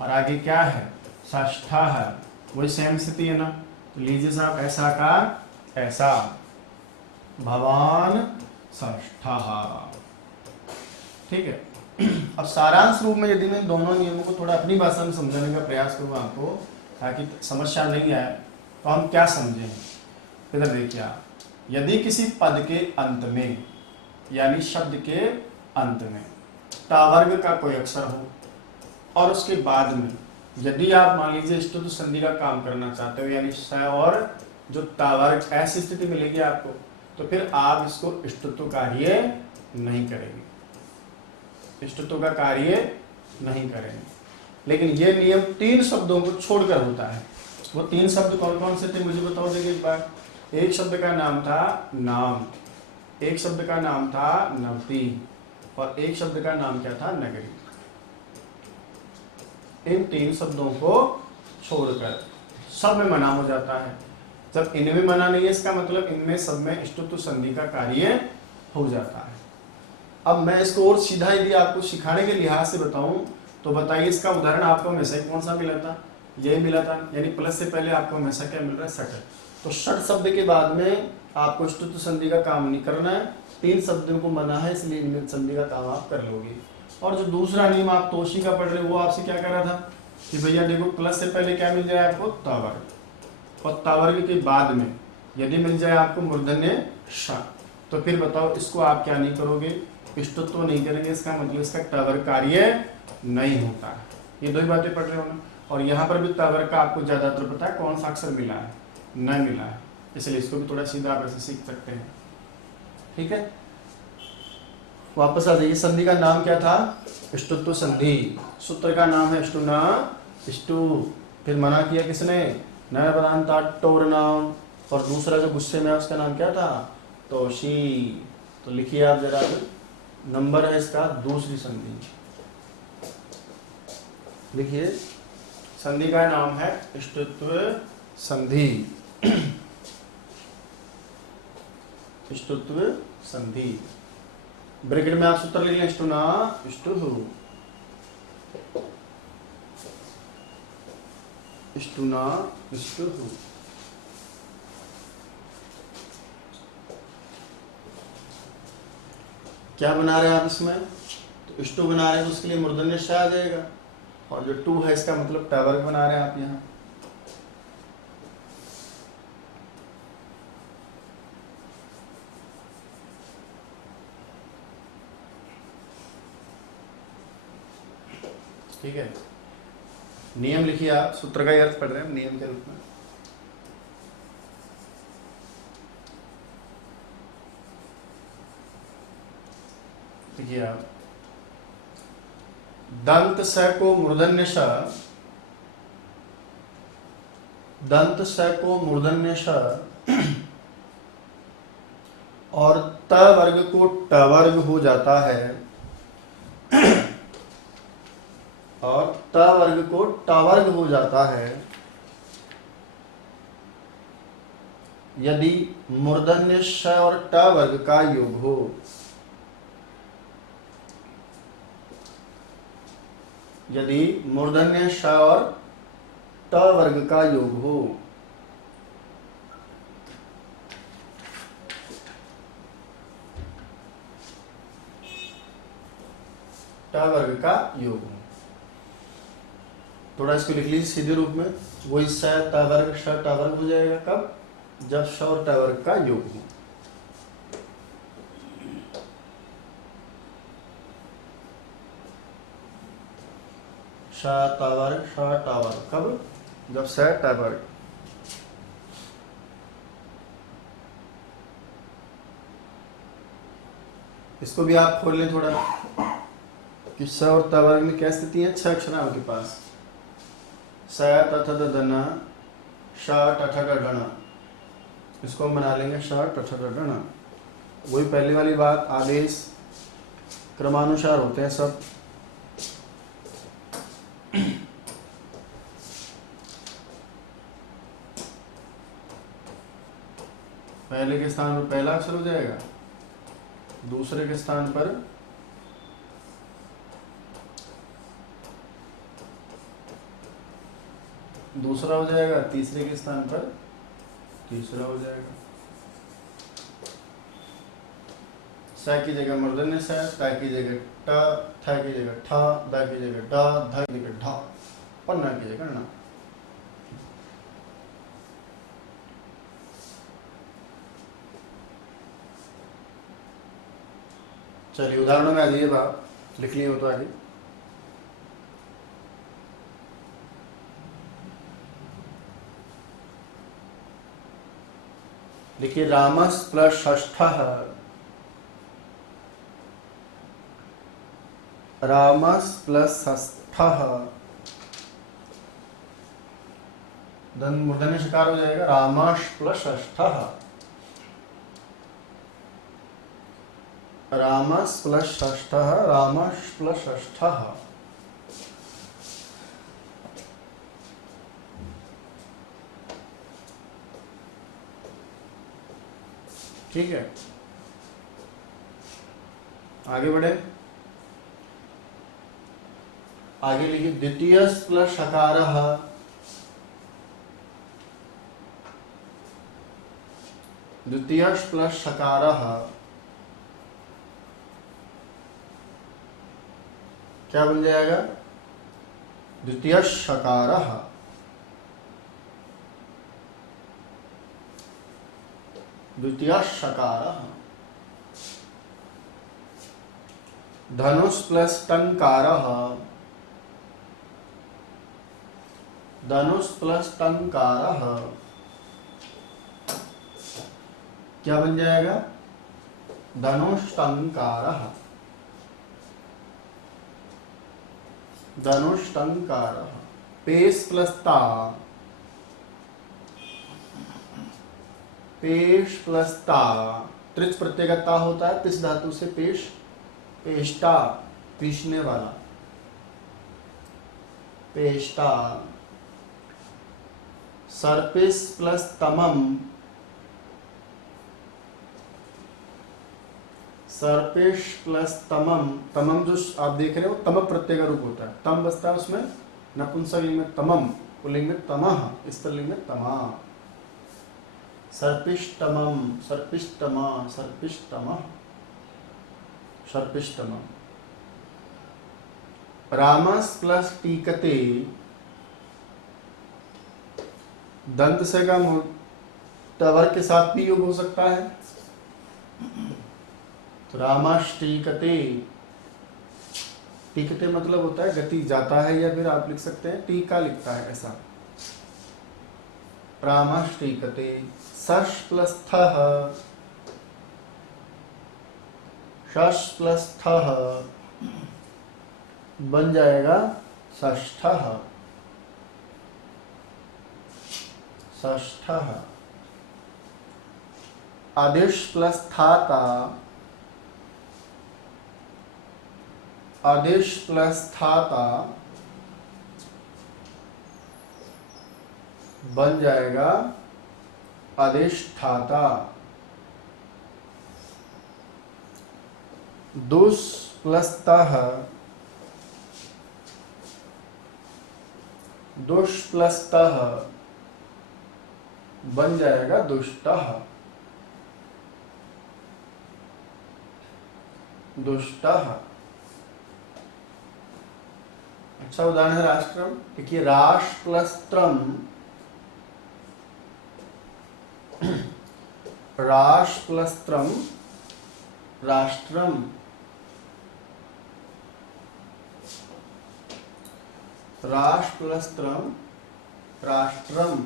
और आगे क्या है? षष्ठा है, वही सेम स्थिति है ना। तो लीजिए साहब ऐसा का ऐसा, भवान षष्ठा। ठीक है। अब सारांश रूप में यदि मैं दोनों नियमों को थोड़ा अपनी भाषा में समझाने का प्रयास करूँ आपको, ताकि समस्या नहीं आए, तो हम क्या समझें? इधर देखिए आप, यदि किसी पद के अंत में यानी शब्द के अंत में तावर्ग का कोई अक्षर हो, और उसके बाद में यदि आप मान लीजिए इष्टतु संधि का काम करना चाहते हो, यानी स और जो तावर्ग ऐसी स्थिति मिलेगी आपको, तो फिर आप इसको इष्टतु कार्य नहीं करेंगे, इष्टतु का कार्य नहीं करेंगे। लेकिन ये नियम 3 शब्दों को छोड़कर होता है। वो 3 शब्द कौन कौन से थे मुझे बताओ देखिए एक बार। एक शब्द का नाम था नाम, एक शब्द का नाम था नवती, और एक शब्द का नाम क्या था? नगरी। इन 3 शब्दों को छोड़कर सब में मना हो जाता है। जब इनमें मना नहीं है, इसका मतलब इनमें सब में इष्टतु संधि का कार्य हो जाता है। अब मैं इसको और सीधा यदि आपको सिखाने के लिहाज से बताऊं, तो बताइए इसका उदाहरण आपको हमेशा कौन सा मिला था? यही मिला था, यानी प्लस से पहले आपको हमेशा क्या मिल रहा है? षट। तो षट शब्द के बाद में आपको इष्टतु संधि का काम नहीं करना है, 3 शब्दों को मना है, इसलिए इनमें संधि का काम आप कर लोगे। और जो दूसरा नियम आप तोशी का पढ़ रहे हो, वो आपसे क्या कह रहा था कि भैया देखो प्लस से पहले क्या मिल जाए आपको? तावर्ग, और तावर्ग के बाद में यदि मिल जाए आपको मूर्धन्य ष, तो फिर बताओ इसको आप क्या नहीं करोगे? इष्टतु नहीं करेंगे। इसका मतलब इसका तावर्ग कार्य नहीं होता है। ये 2 ही बातें पढ़ रहे हो ना। और यहाँ पर भी तावर्ग का आपको ज्यादातर पता है कौन सा अक्षर मिला है? न मिला है, इसलिए इसको भी थोड़ा सीधा आप ऐसे सीख सकते हैं। ठीक है, वापस आ जाइए। संधि का नाम क्या था? इष्टतु संधि। सूत्र का नाम है इष्टुना इष्टु। फिर मना किया किसने? न पदांता टोर नाम। और दूसरा जो गुस्से में है उसका नाम क्या था? तोशी। तो लिखिए आप जरा, नंबर है इसका दूसरी संधि। लिखिए, संधि का नाम है इष्टत्व संधि। इष्टत्व संधि। ब्रैकेट में आप सूत्र लिख लें, इष्टुना इष्टुः, इष्टुना इष्टुः। क्या बना रहे हैं आप इसमें? तो इष्टु बना रहे हैं, तो उसके लिए मूर्धन्य ष आ जाएगा, और जो टू है इसका मतलब तावर्ग बना रहे हैं आप यहाँ। ठीक है, नियम लिखिए आप। सूत्र का अर्थ पढ़ रहे हैं नियम के रूप में। देखिए आप, दंत स को मूर्धन्य श, दंत स को मूर्धन्य श और त वर्ग को ट वर्ग हो जाता है, और त वर्ग को ट वर्ग हो जाता है यदि मूर्धन्य श और ट वर्ग का योग हो। यदि मूर्धन्य श और ट वर्ग का योग हो। ट वर्ग का योग हो। थोड़ा इसको लिख लीजिए सीधे रूप में, वही स ट वर्ग श ट वर्ग हो जाएगा। कब? जब श और ट वर्ग का योग हो। श ट वर्ग श ट वर्ग कब? जब स ट वर्ग। इसको भी आप खोल लें थोड़ा कि स और त वर्ग में क्या स्थिति है। 6 अक्षर आपके पास, स तथ दन श टठ गण। इसको हम बना लेंगे श टठ गण। वही पहली वाली बात, आदेश क्रमानुसार होते हैं सब। पहले के स्थान पर पहला अक्षर हो जाएगा, दूसरे के स्थान पर दूसरा हो जाएगा, तीसरे के स्थान पर तीसरा हो जाएगा। स की जगह मूर्धन्य स, ट की जगह ट, थ की जगह ठ, द की जगह ड, ध की जगह ढ, और न की जगह न। चलिए उदाहरणों में आ जाइए बात, लिख लिए हो तो आगे। देखिए, रामस प्लस षष्ठः, रामस प्लस षष्ठः, मूर्धन्य षकार हो जाएगा, रामस प्लस षष्ठः, रामस प्लस षष्ठः, रामस प्लस षष्ठः। ठीक है, आगे बढ़े। आगे लिखिए, द्वितीय प्लस षकारः, द्वितीय प्लस षकारः क्या बन जाएगा? द्वितीय षकारः। द्वितीय षकारः। धनुष प्लस टंकारः, धनुष प्लस टंकारः क्या बन जाएगा? धनुष टंकारः। धनुष टंकारः। पेश प्लस ता, पेश प्लस ता, त्रिच प्रत्यय का ता होता है, पिस धातु से पेश, पेष्टा, पीसने वाला, पेष्टा। सर्पिस प्लस तमम, सर्पिश प्लस तमम, तमम जो आप देख रहे हो तम प्रत्यय का रूप होता है, तम बसता है उसमें, नपुंसक लिंग में तमम, पुल्लिंग में तमः, स्त्रीलिंग में तमा। सर्पिष्टमम, सर्पिष्टमा, सर्पिष्टमः, सर्पिष्टमः। रामस प्लस टीकते, दंत से का टवर के साथ भी योग हो सकता है, तो रामाष्टीकते, टीकते मतलब होता है गति जाता है, या फिर आप लिख सकते हैं टीका लिखता है ऐसा, रामाष्टीकते। सश प्लस थः, षष् प्लस थ बन जाएगा षष्ठः। षष्ठः। आदेश प्लस था, आदेश प्लस था बन जाएगा अधिष्ठाता। दुष प्लस तः, दुष प्लस तः बन जाएगा दुष्टः। दुष्टः। अच्छा उदाहरण है राष्ट्रम। देखिए राष्ट्र प्लस त्रम, राष्ट्र प्लस त्रम राष्ट्रम। राष्ट्र प्लस त्रम राष्ट्रम।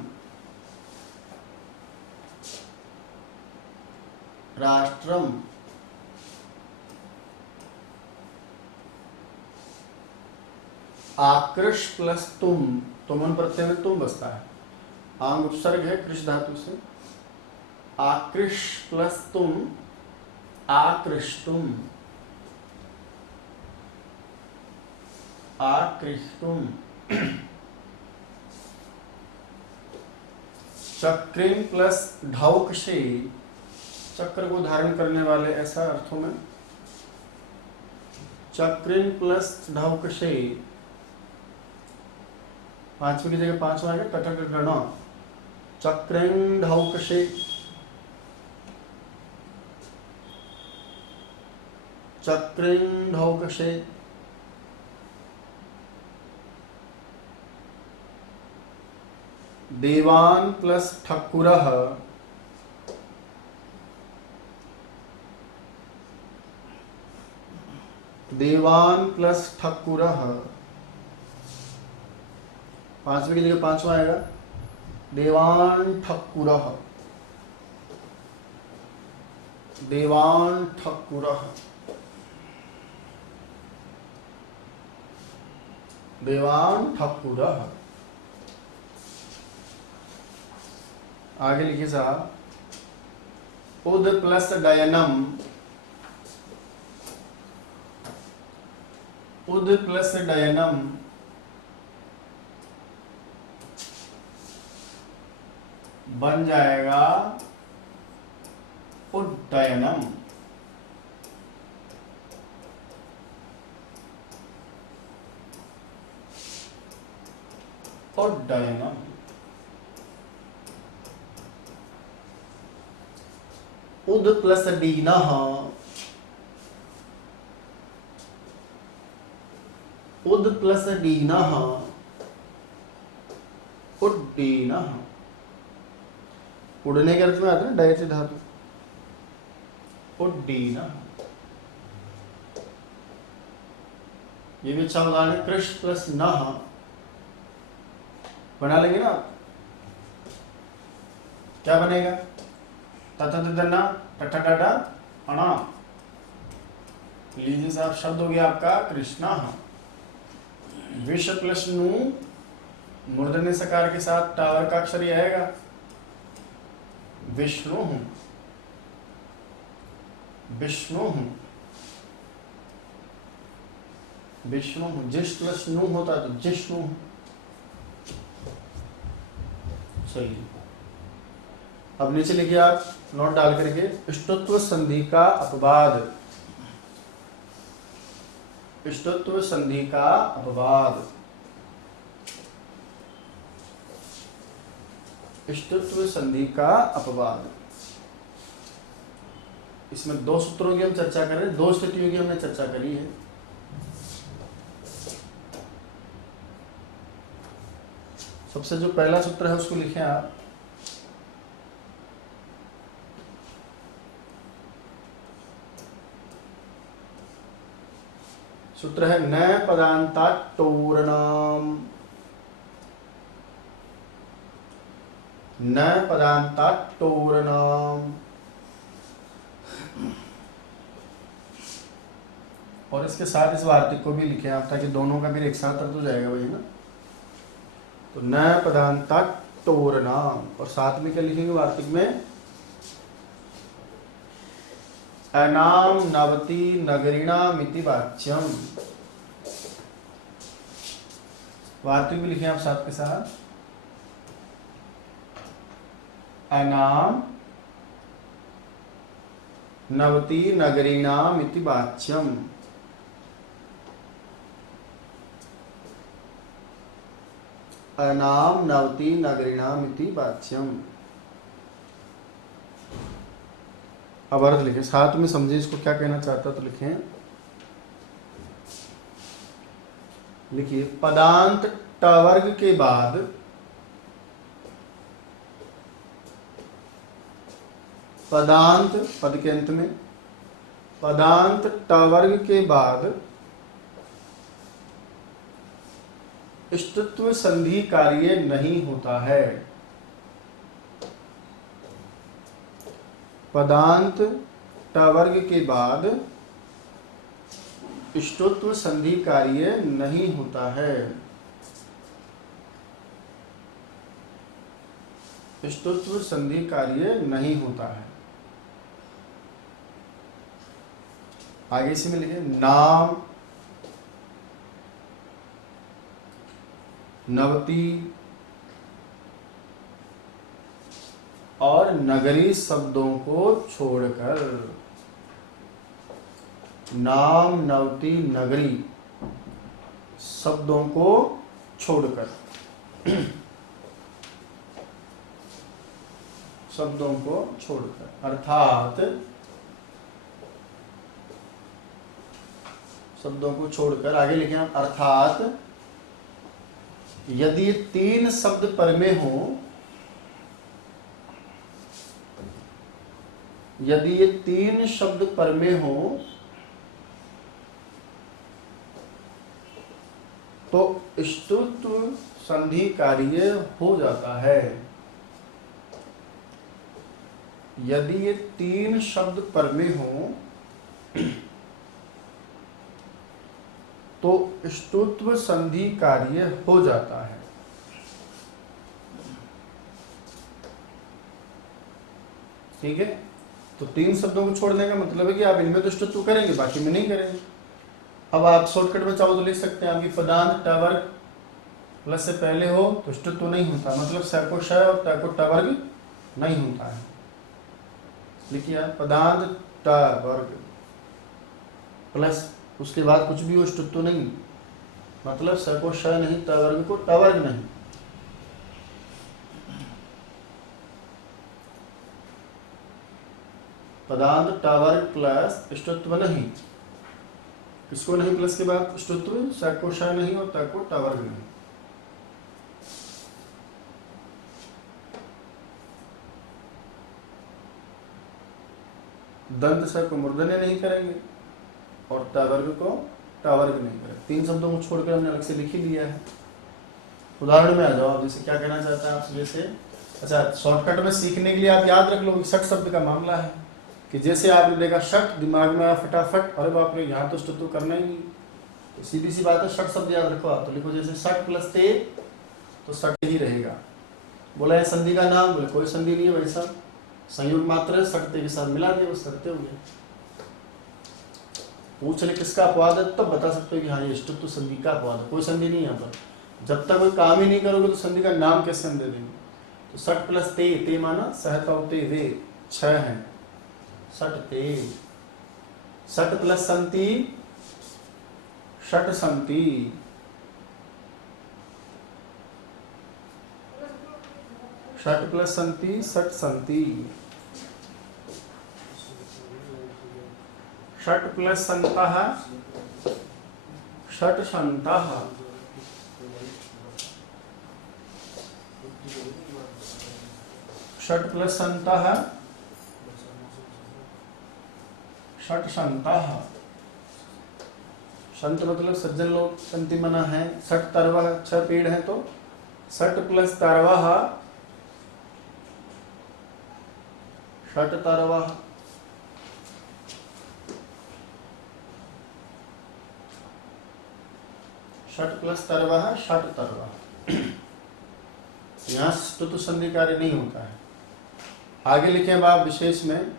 राष्ट्रम। आकृष प्लस तुम, तुमन प्रत्यय में तुम बसता है, आंग उपसर्ग है कृष धातु से। आकृष प्लस तुम आकृष्टुम। आकृष्टुम। चक्रिन प्लस ढौकशे, चक्र को धारण करने वाले, ऐसा अर्थों में। चक्रिन प्लस ढौकशे, पांचवी की जगह पांचवा आएगा टटटटण। चक्रिन ढौकशे। चक्रिन ढौकशे। देवान प्लस ठक्कुरः, देवान प्लस ठक्कुरः, पांचवी की जगह पांचवा आएगा देवान ठक्कुरः। देवान ठक्कुरः। देवान ठक्कुरः। आगे लिखिए साहब। उद प्लस डयनम, उद प्लस डयनम बन जाएगा उड्डयनम। उड्डयनम। उद प्लस डीनः, उद प्लस डीनः उड्डीनः। उड़ने के अर्थ में आता है डयति धातु। उड्डीनः। ये भी अच्छा उदाहरण है। कृष प्लस नः बना लेंगे ना, क्या बनेगा? तथा टटा अणा। लीजिए साहब, शब्द हो गया आपका कृष्णा। विष प्लस नु, मूर्धन्य सकार के साथ टावर का अक्षर ही आएगा विष्णु। विष्णु। विष्णु। जिस प्लस नु होता है तो जिष्णु। चलिए अब नीचे लिखिए आप नोट डाल करके। इष्टत्व संधि का अपवाद। इष्टत्व संधि का अपवाद। इष्टत्व संधि का अपवाद। इसमें दो सूत्रों की हम चर्चा कर रहे हैं, दो स्थितियों की हमने चर्चा करी है। सबसे जो पहला सूत्र है उसको लिखें आप। सूत्र है न पदांता टोरणाम। न पदांता टोरणाम। इसके साथ इस वार्तिक को भी लिखें आप, ताकि दोनों का भी एक साथ अर्थ हो जाएगा वही ना। तो न पदांता टोरनाम, और साथ में क्या लिखेंगे वार्तिक में, अनाम नवति नगरीणाम इति वाच्यम। वार्तिक भी लिखें आप साथ के साथ, अनाम नवति नगरीणाम इति वाच्यम। अनाम नवति नगरीणाम इति वाच्यम। अब अर्थ लिखें साथ में, समझे इसको क्या कहना चाहता तो लिखें। लिखिए पदांत ट वर्ग के बाद पदांत, पद के अंत में पदांत ट वर्ग के बाद इष्टत्व संधि कार्य नहीं होता है। पदांत ट वर्ग के बाद इष्टत्व संधि कार्य नहीं होता है। इष्टत्व संधि कार्य नहीं होता है। आगे इसी में लिखे नाम नवती और नगरी शब्दों को छोड़कर, नाम नवती नगरी शब्दों को छोड़कर शब्दों को छोड़कर, अर्थात शब्दों को छोड़कर, आगे लिखे हम, अर्थात यदि 3 शब्द पर में हो, यदि ये 3 शब्द पर में हो तो इष्टत्व संधि कार्य हो जाता है। यदि ये 3 शब्द पर में हो तो इष्टत्व संधि कार्य हो जाता है। ठीक है, तो 3 शब्दों को छोड़ने का मतलब है कि आप इनमें तो इष्टत्व करेंगे, बाकी में नहीं करेंगे। अब आप शॉर्टकट में चाहो तो लिख सकते हैं आपकी पदांत ट वर्ग प्लस से पहले हो तो इष्टत्व नहीं होता, मतलब स को श और ट को ट वर्ग नहीं होता है। लिखिए पदांत ट वर्ग प्लस उसके बाद कुछ भी हो इष्टत्व नहीं, मतलब स को श नहीं, ट वर्ग को ट वर्ग नहीं। पदांत ट वर्ग प्लस इष्टत्व नहीं, किसको नहीं प्लस के बाद इष्टत्व, स को श नहीं और त को ट वर्ग नहीं। दंत स को मूर्धन्य नहीं करेंगे और ट वर्ग को ट वर्ग नहीं करेंगे। 3 शब्दों को छोड़कर हमने अलग से लिख ही लिया है। उदाहरण में आ जाओ, जैसे क्या कहना चाहता है आपसे, जैसे अच्छा शॉर्टकट में सीखने के लिए आप याद रख लो, षट शब्द का मामला है कि जैसे आपने देखा षट, दिमाग में आया फटाफट, अरे बाप रे यहाँ तो इष्टत्व करना ही नहीं, तो सीधी सी बात है षट शब्द याद रखो आप। तो लिखो जैसे षट प्लस ते, तो षट ही रहेगा। बोला है संधि का नाम, बोले कोई संधि नहीं है भाई साहब, संयुक्त मात्र षट ते के साथ मिला दिया, वो सत्य हो गया। पूछ ले किसका अपवाद है तब बता सकते हो कि हाँ ये इष्टत्व संधि का अपवाद है, कोई संधि नहीं है यहाँ पर। जब तक कोई काम ही नहीं करोगे तो संधि का नाम कैसे हम दे देंगे। तो षट प्लस ते, ते माना सहते वे 6 हैं, षट ते। षट प्लस संति, षट संति। षट प्लस संति, षट संति। षट प्लस संतः, षट संतः। षट प्लस संतः, षट संतः। संत मतलब सज्जन लोग, संति मना है। षट तरवः, 6 पेड़ हैं तो षट प्लस तरवः, षट तरवः। षट प्लस तरवः षट तरवः। यहाँ स्तुत संधि कार्य नहीं होता है। आगे लिखे अब आप विशेष में,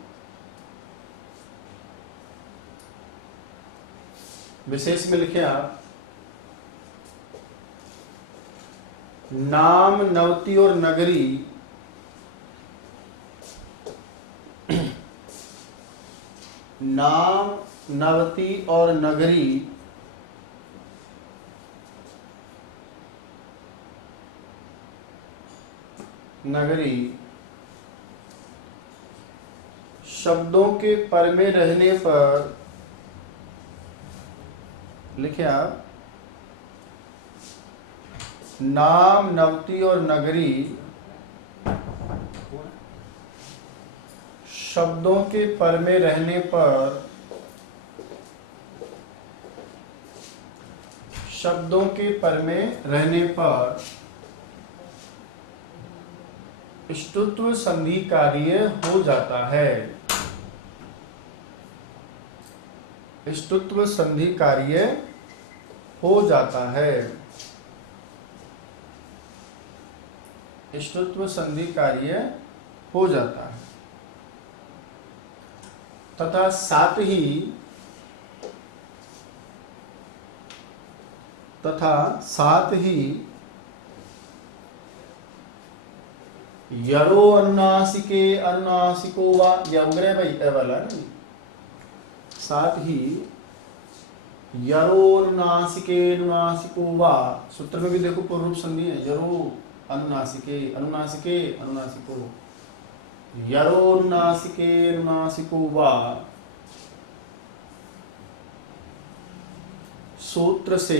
विशेष में लिखे आप नाम नवती और नगरी नाम नवती और नगरी नगरी शब्दों के पर में रहने पर, लिखे आप नाम नवती और नगरी शब्दों के पर में रहने पर, शब्दों के पर में रहने पर ष्टुत्व संधि कार्य हो जाता है। ष्टुत्व संधि कार्य हो जाता है। ष्टुत्व संधि कार्य हो जाता है तथा साथ ही यरो अनुनासिके अनुनासिको वा, यह उग्र भाई ए वाला नहीं, साथ ही यरो अनुनासिके अनुनासिको वा, सूत्र में भी देखो पूर्व रूप संधि है, यरो अनुनासिके अनुनासिके अनुनासिको, यरो अनुनासिके अनुनासिको वा सूत्र से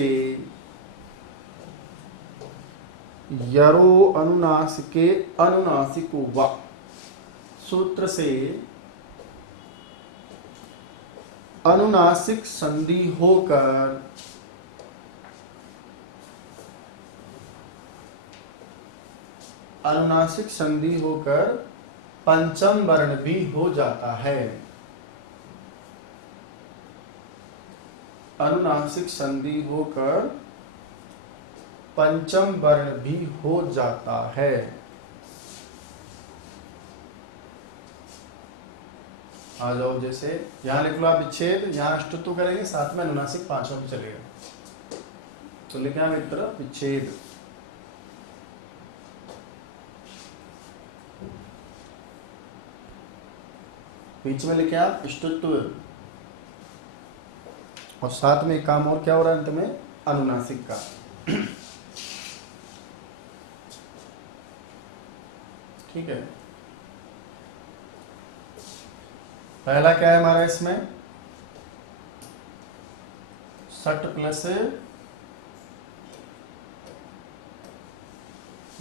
यरो अनुनासिके अनुनासिको वा सूत्र से अनुनासिक संधि होकर पंचम वर्ण भी हो जाता है। अनुनासिक संधि होकर पंचम वर्ण भी हो जाता है। आ जाओ, जैसे यहां लिख लो आप विच्छेद, यहां अष्टुत्व करेंगे, साथ में अनुनासिक पांचवा भी चलेगा। तो लिखे आप एक तरफ विच्छेद, बीच में लिखे आप अष्टुत्व, और साथ में एक काम और क्या हो रहा है अंत में, अनुनासिक का। ठीक है, पहला क्या है हमारा इसमें, षट प्लस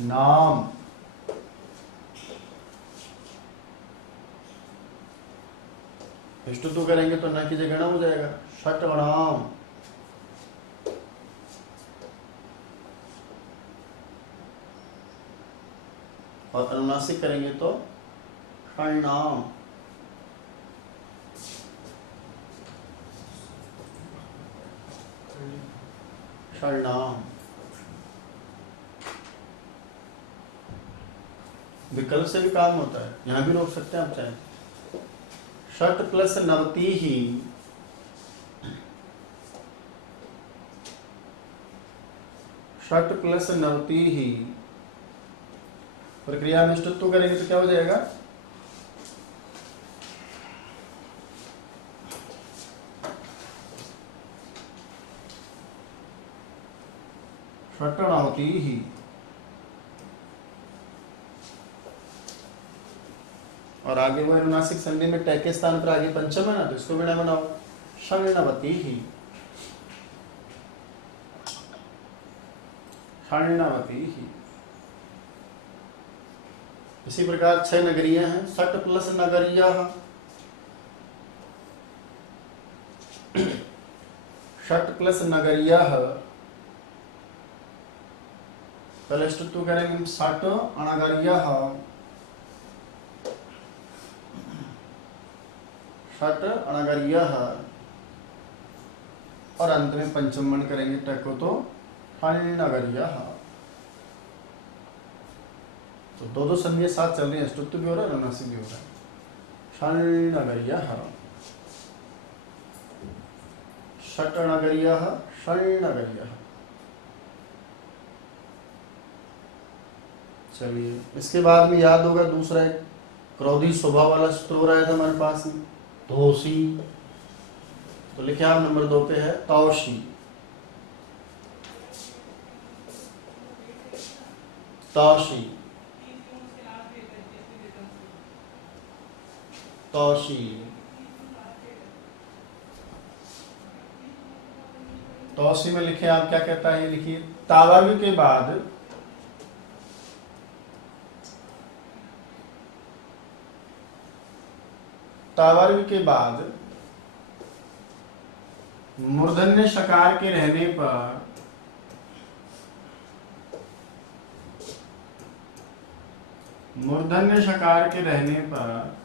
नाम, ष्टुत्व करेंगे तो न की जगह हो जाएगा, षट नाम, और अनुनासिक करेंगे तो षण्णाम। षण्णाम विकल्प से भी काम होता है, यहां भी रोक सकते हैं आप चाहे। षट प्लस नवती ही षट प्लस नवती ही प्रक्रिया में ष्टुत्व करेंगे तो क्या हो जाएगा, षट्णावती ही, और आगे वो अनुनासिक संधि में टै के स्थान पर आगे पंचम है ना, तो इसको बिना बनाओ, षण्णवती ही, षण्णवती ही। इसी प्रकार 6 नगरियां हैं, षट प्लस नगरिया, षट प्लस नगरिया, पहले ष्टुत्व करेंगे, षट अणगरिया, षट अणगरिया, और अंत में पंचम वर्ण करेंगे टको तो षण्णगर्यः। तो दो संधियां साथ चल रही है, ष्टुत्व भी हो रहा है, अनुनासिक भी हो रहा है। षण्णगर्यः, षट्णगर्यः, षण्णगर्यः। चलिए, इसके बाद में याद होगा दूसरा एक क्रोधी स्वभाव वाला सूत्र हो रहा था हमारे पास में, धोसी। तो लिखे आप नंबर 2 पे है तौशी। तौशी, तौशी, तौशी में लिखे आप क्या कहता है, ये लिखिए तावर्ग के बाद तावर्ग के बाद मूर्धन्य शकार के रहने पर मूर्धन्य शकार के रहने पर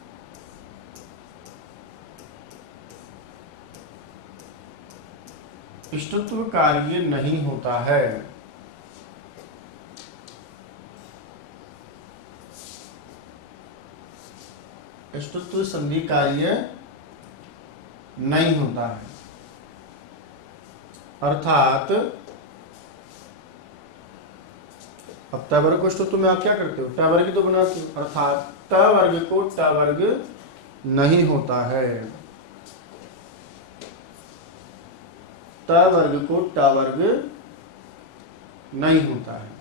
ष्टुत्व कार्य नहीं होता है। ष्टुत्व संधि कार्य नहीं होता है, अर्थात अब ट वर्ग को ष्टुत्व में आप क्या करते हो, ट वर्ग तो बनाते हो, अर्थात ट वर्ग को ट वर्ग नहीं होता है। ट वर्ग को ट वर्ग नहीं होता है।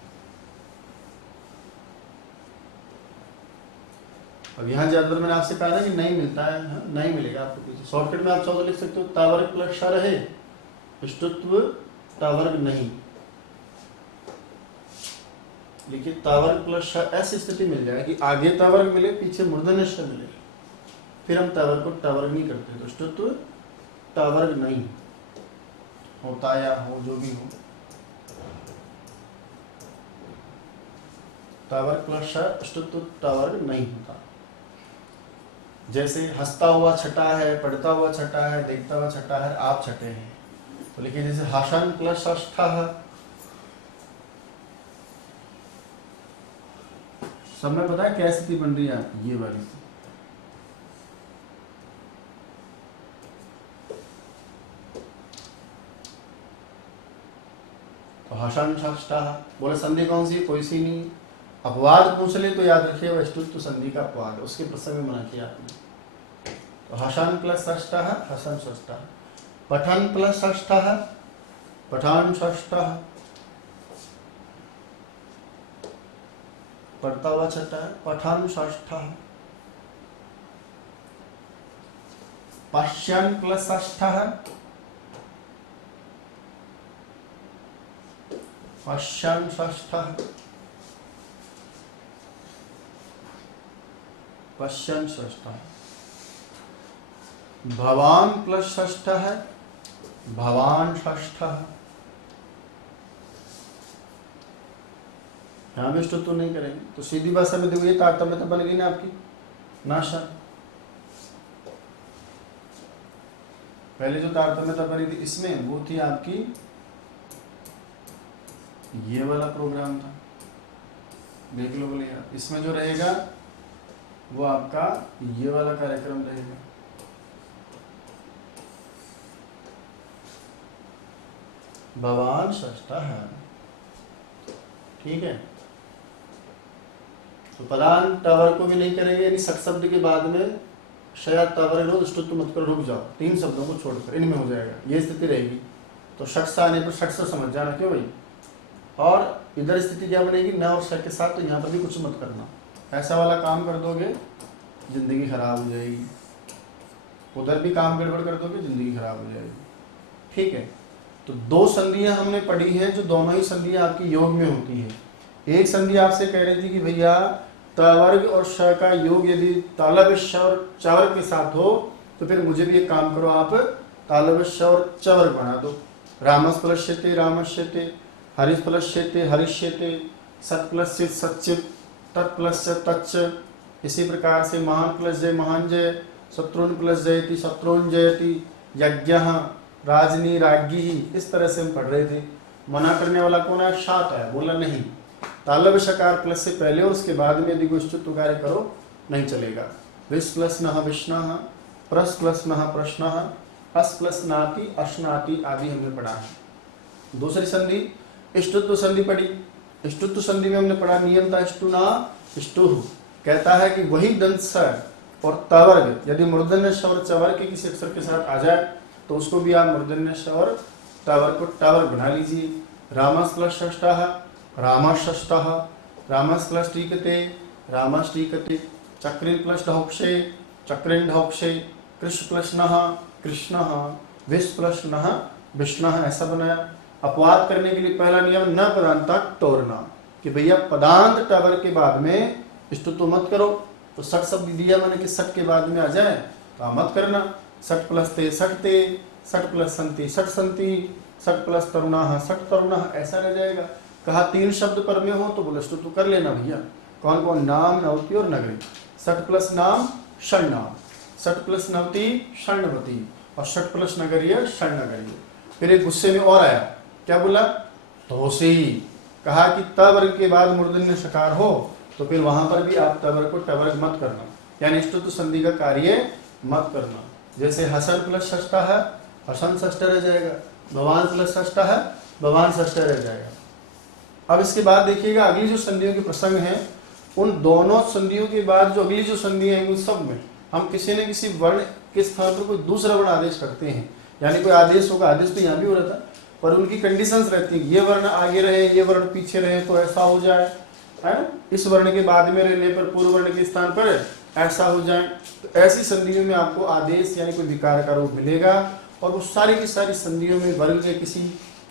अब यहाँ ज्यादातर मैंने आपसे कहा था कि नहीं मिलता है, हाँ? नहीं मिलेगा आपको पीछे। शॉर्टकट में आप शब्द लिख सकते हो, ट वर्ग प्लस श रहे, ष्टुत्व ट वर्ग नहीं। देखिए ट वर्ग प्लस श, ऐसी स्थिति मिल जाए कि आगे ट वर्ग मिले, पीछे मूर्धन्य श मिले, फिर हम ट वर्ग को ट वर्ग नहीं करते, तो ष्टुत्व ट वर्ग नहीं होता, या हो जो भी हो। ट वर्ग प्लस श ष्टुत्व ट वर्ग नहीं होता। जैसे हंसता हुआ छटा है, पढ़ता हुआ छटा है, देखता हुआ छटा है, आप छटे हैं, तो लिखिए जैसे हसन प्लस ष्ठः। सब में पता है क्या स्थिति बन रही है आपकी, ये वाली। तो हसन ष्ठः बोले संधि कौन सी, कोई सी नहीं। अपवाद पूछ ले तो याद रखिए वह ष्टुत्व संधि का अपवाद, उसके प्रसंग में मना किया आपने। तो हसन प्लस ष्ठः, हसन ष्ठः। पठन प्लस ष्ठः, पठान ष्ठः। पढ़ता हुआ छठा है, पठान ष्ठः। पश्यन् प्लस ष्ठः, पश्यन् ष्ठः। पश्यन् ष्ठः। भवान प्लस ष्ठः है, भवान ष्ठः। यहां भी ष्टुत्व नहीं करेंगे, तो सीधी भाषा में देखो ये तारतम्यता बन गई ना आपकी, नाशा। पहले जो तारतम्यता बनी थी इसमें, वो थी आपकी ये वाला प्रोग्राम था, देख लो बोले यार। इसमें जो रहेगा वो आपका ये वाला कार्यक्रम रहेगा। भवान ष्ठः है, ठीक है। तो पदान टावर को भी नहीं करेंगे, यानी सट शब्द के बाद में शायद टावर रो ष्टुत्व मत कर, रुक जाओ, 3 शब्दों को छोड़कर इनमें हो जाएगा, ये स्थिति रहेगी। तो षट से आने पर षट से समझ जाना, क्यों भाई। और इधर स्थिति क्या बनेगी, न और ष के साथ, तो यहाँ पर भी कुछ मत करना। ऐसा वाला काम कर दोगे जिंदगी खराब हो जाएगी, उधर भी काम गड़बड़ कर दोगे जिंदगी खराब हो जाएगी, ठीक है। तो 2 संधियां हमने पढ़ी हैं, जो दोनों ही संधियां आपकी योग में होती हैं। एक संधि आपसे कह रही थी कि भैया त वर्ग और श का योग यदि तालव्य श और च वर्ग के साथ हो, तो फिर मुझे भी एक काम करो, आप तालव्य श और च वर्ग बना दो। रामस प्लश्यते रामश्यते, हरिश प्लश्यते हरिष्यते, सत प्लश्चित सच्चित, तत् प्लश्च तच्च। इसी प्रकार से महान प्लस जय महान जय, शत्रुन प्लस जयति शत्रुन जयति, यज्ञ राजनी राज्ञी, इस तरह से हम पढ़ रहे थे। मना करने वाला कौन है? शात है, बोला नहीं। तालव्य शकार प्लस से पहले और उसके बाद में यदि गोष्ठित्व कार्य करो नहीं चलेगा। विस प्लस नः विष्णः, प्रस प्लस नः प्रश्नः, अस प्लस नाति अश्नाति आदि हमने पढ़ा है। दूसरी संधि इष्टुत्व संधि पढ़ी। इष्टुत्व संधि में हमने पढ़ा नियम था इष्टुना इष्टुः, कहता है कि वही दंत स और तवर्ग यदि मूर्धन्य स्वर चवर्ग के किसी अक्षर के साथ आ जाए तो उसको भी आप मूर्धन्य स्वर तवर्ग को टवर्ग बना लीजिए। रामस प्लस षष्ठः रामषष्ठः, रामस प्लस टीकते रामष्टीकते, चक्रिन प्लस ढौक्षे चक्रिन ढौक्षे, कृष्ण प्लस नः कृष्णः, विष प्लस नः विष्णः, ऐसा बनाया। अपवाद करने के लिए पहला नियम न पदांता तोड़ना, कि भैया पदांत टवर के बाद में इष्टुत्व मत करो। तो सट शब्द दिया मैंने कि सट के बाद में आ जाए तो मत करना। सट प्लस ते सटते, सट प्लस संति सट संति, सट प्लस तरुणाः सट तरुणाः, ऐसा रह जाएगा। कहा तीन शब्द पर में हो तो बोले इष्टुत्व कर लेना भैया। कौन कौन? नाम, नवती और नगरी। सट प्लस नाम षण्णाम, सट प्लस नवती षण्णवती और सट प्लस नगरीय षण्णगरीय। फिर एक गुस्से में और आया, क्या बोला? तोसी। कहा कि त वर्ग के बाद मूर्धन्य शकार हो तो फिर वहां पर भी आप तवर्ग को टवर्ग मत करना, यानी इष्टुत्व संधि का कार्य मत करना। जैसे हसन प्लस षष्ठ है हसन षष्ठ रह जाएगा, भवान प्लस षष्ठ है भवान षष्ठ रह जाएगा। अब इसके बाद देखिएगा अगली जो संधियों के प्रसंग हैं उन दोनों संधियों के बाद जो अगली जो संधियां हैं उन सब में हम किसी न किसी वर्ण के स्थान पर कोई दूसरा वर्ण आदेश करते हैं। यानी कोई आदेश होगा, आदेश तो यहाँ भी हो रहा था पर उनकी कंडीशंस रहती है, ये वर्ण आगे रहे ये वर्ण पीछे रहे तो ऐसा हो जाए, है ना, इस वर्ण के बाद में रहने पर पूर्व वर्ण के स्थान पर ऐसा हो जाए। तो ऐसी संधियों में आपको आदेश यानी कोई विकार का रूप मिलेगा। और उस सारी की सारी संधियों में वर्ग के किसी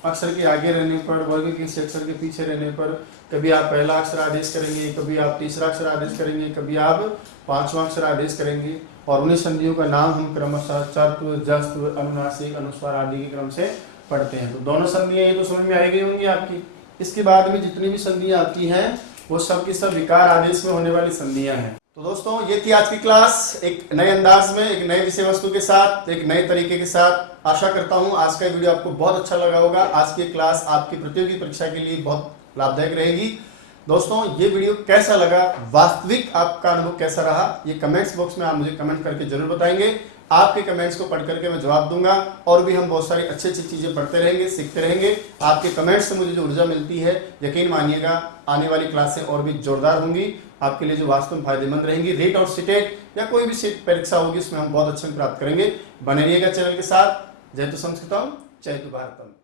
अक्षर के आगे रहने पर, वर्ग के किसी अक्षर के पीछे रहने पर कभी आप पहला अक्षर आदेश करेंगे, कभी आप तीसरा अक्षर आदेश करेंगे, कभी आप पांचवा अक्षर आदेश करेंगे। और उन्हीं संधियों का नाम हम क्रमशः चत्व जस्व अनुनासिक अनुस्वार आदि के क्रम से पढ़ते हैं। तो दोनों संधियां ये तो समझ में आई गई होंगी आपकी। इसके बाद में जितनी भी संधियां आती हैं वो सब की सब विकार आदेश में होने वाली संधियां हैं। तो दोस्तों ये थी आज की क्लास, एक नए अंदाज में, एक नए विषय वस्तु के साथ, एक नए तरीके के साथ। आशा करता हूं आज का वीडियो आपको बहुत अच्छा लगा होगा। आज की क्लास आपकी प्रतियोगी परीक्षा के लिए बहुत लाभदायक रहेगी। दोस्तों ये वीडियो कैसा लगा, वास्तविक आपका अनुभव कैसा रहा, ये कमेंट्स बॉक्स में आप मुझे कमेंट करके जरूर बताएंगे। आपके कमेंट्स को पढ़ करके मैं जवाब दूंगा और भी हम बहुत सारी अच्छी अच्छी चीजें पढ़ते रहेंगे, सीखते रहेंगे। आपके कमेंट्स से मुझे जो ऊर्जा मिलती है यकीन मानिएगा आने वाली क्लासें और भी जोरदार होंगी, आपके लिए जो वास्तव में फायदेमंद रहेंगी। रीट और सीटेट या कोई भी सीट परीक्षा होगी उसमें हम बहुत अच्छे प्राप्त करेंगे। बने रहिएगा चैनल के साथ। जय तो संस्कृतम जय तो भारतम।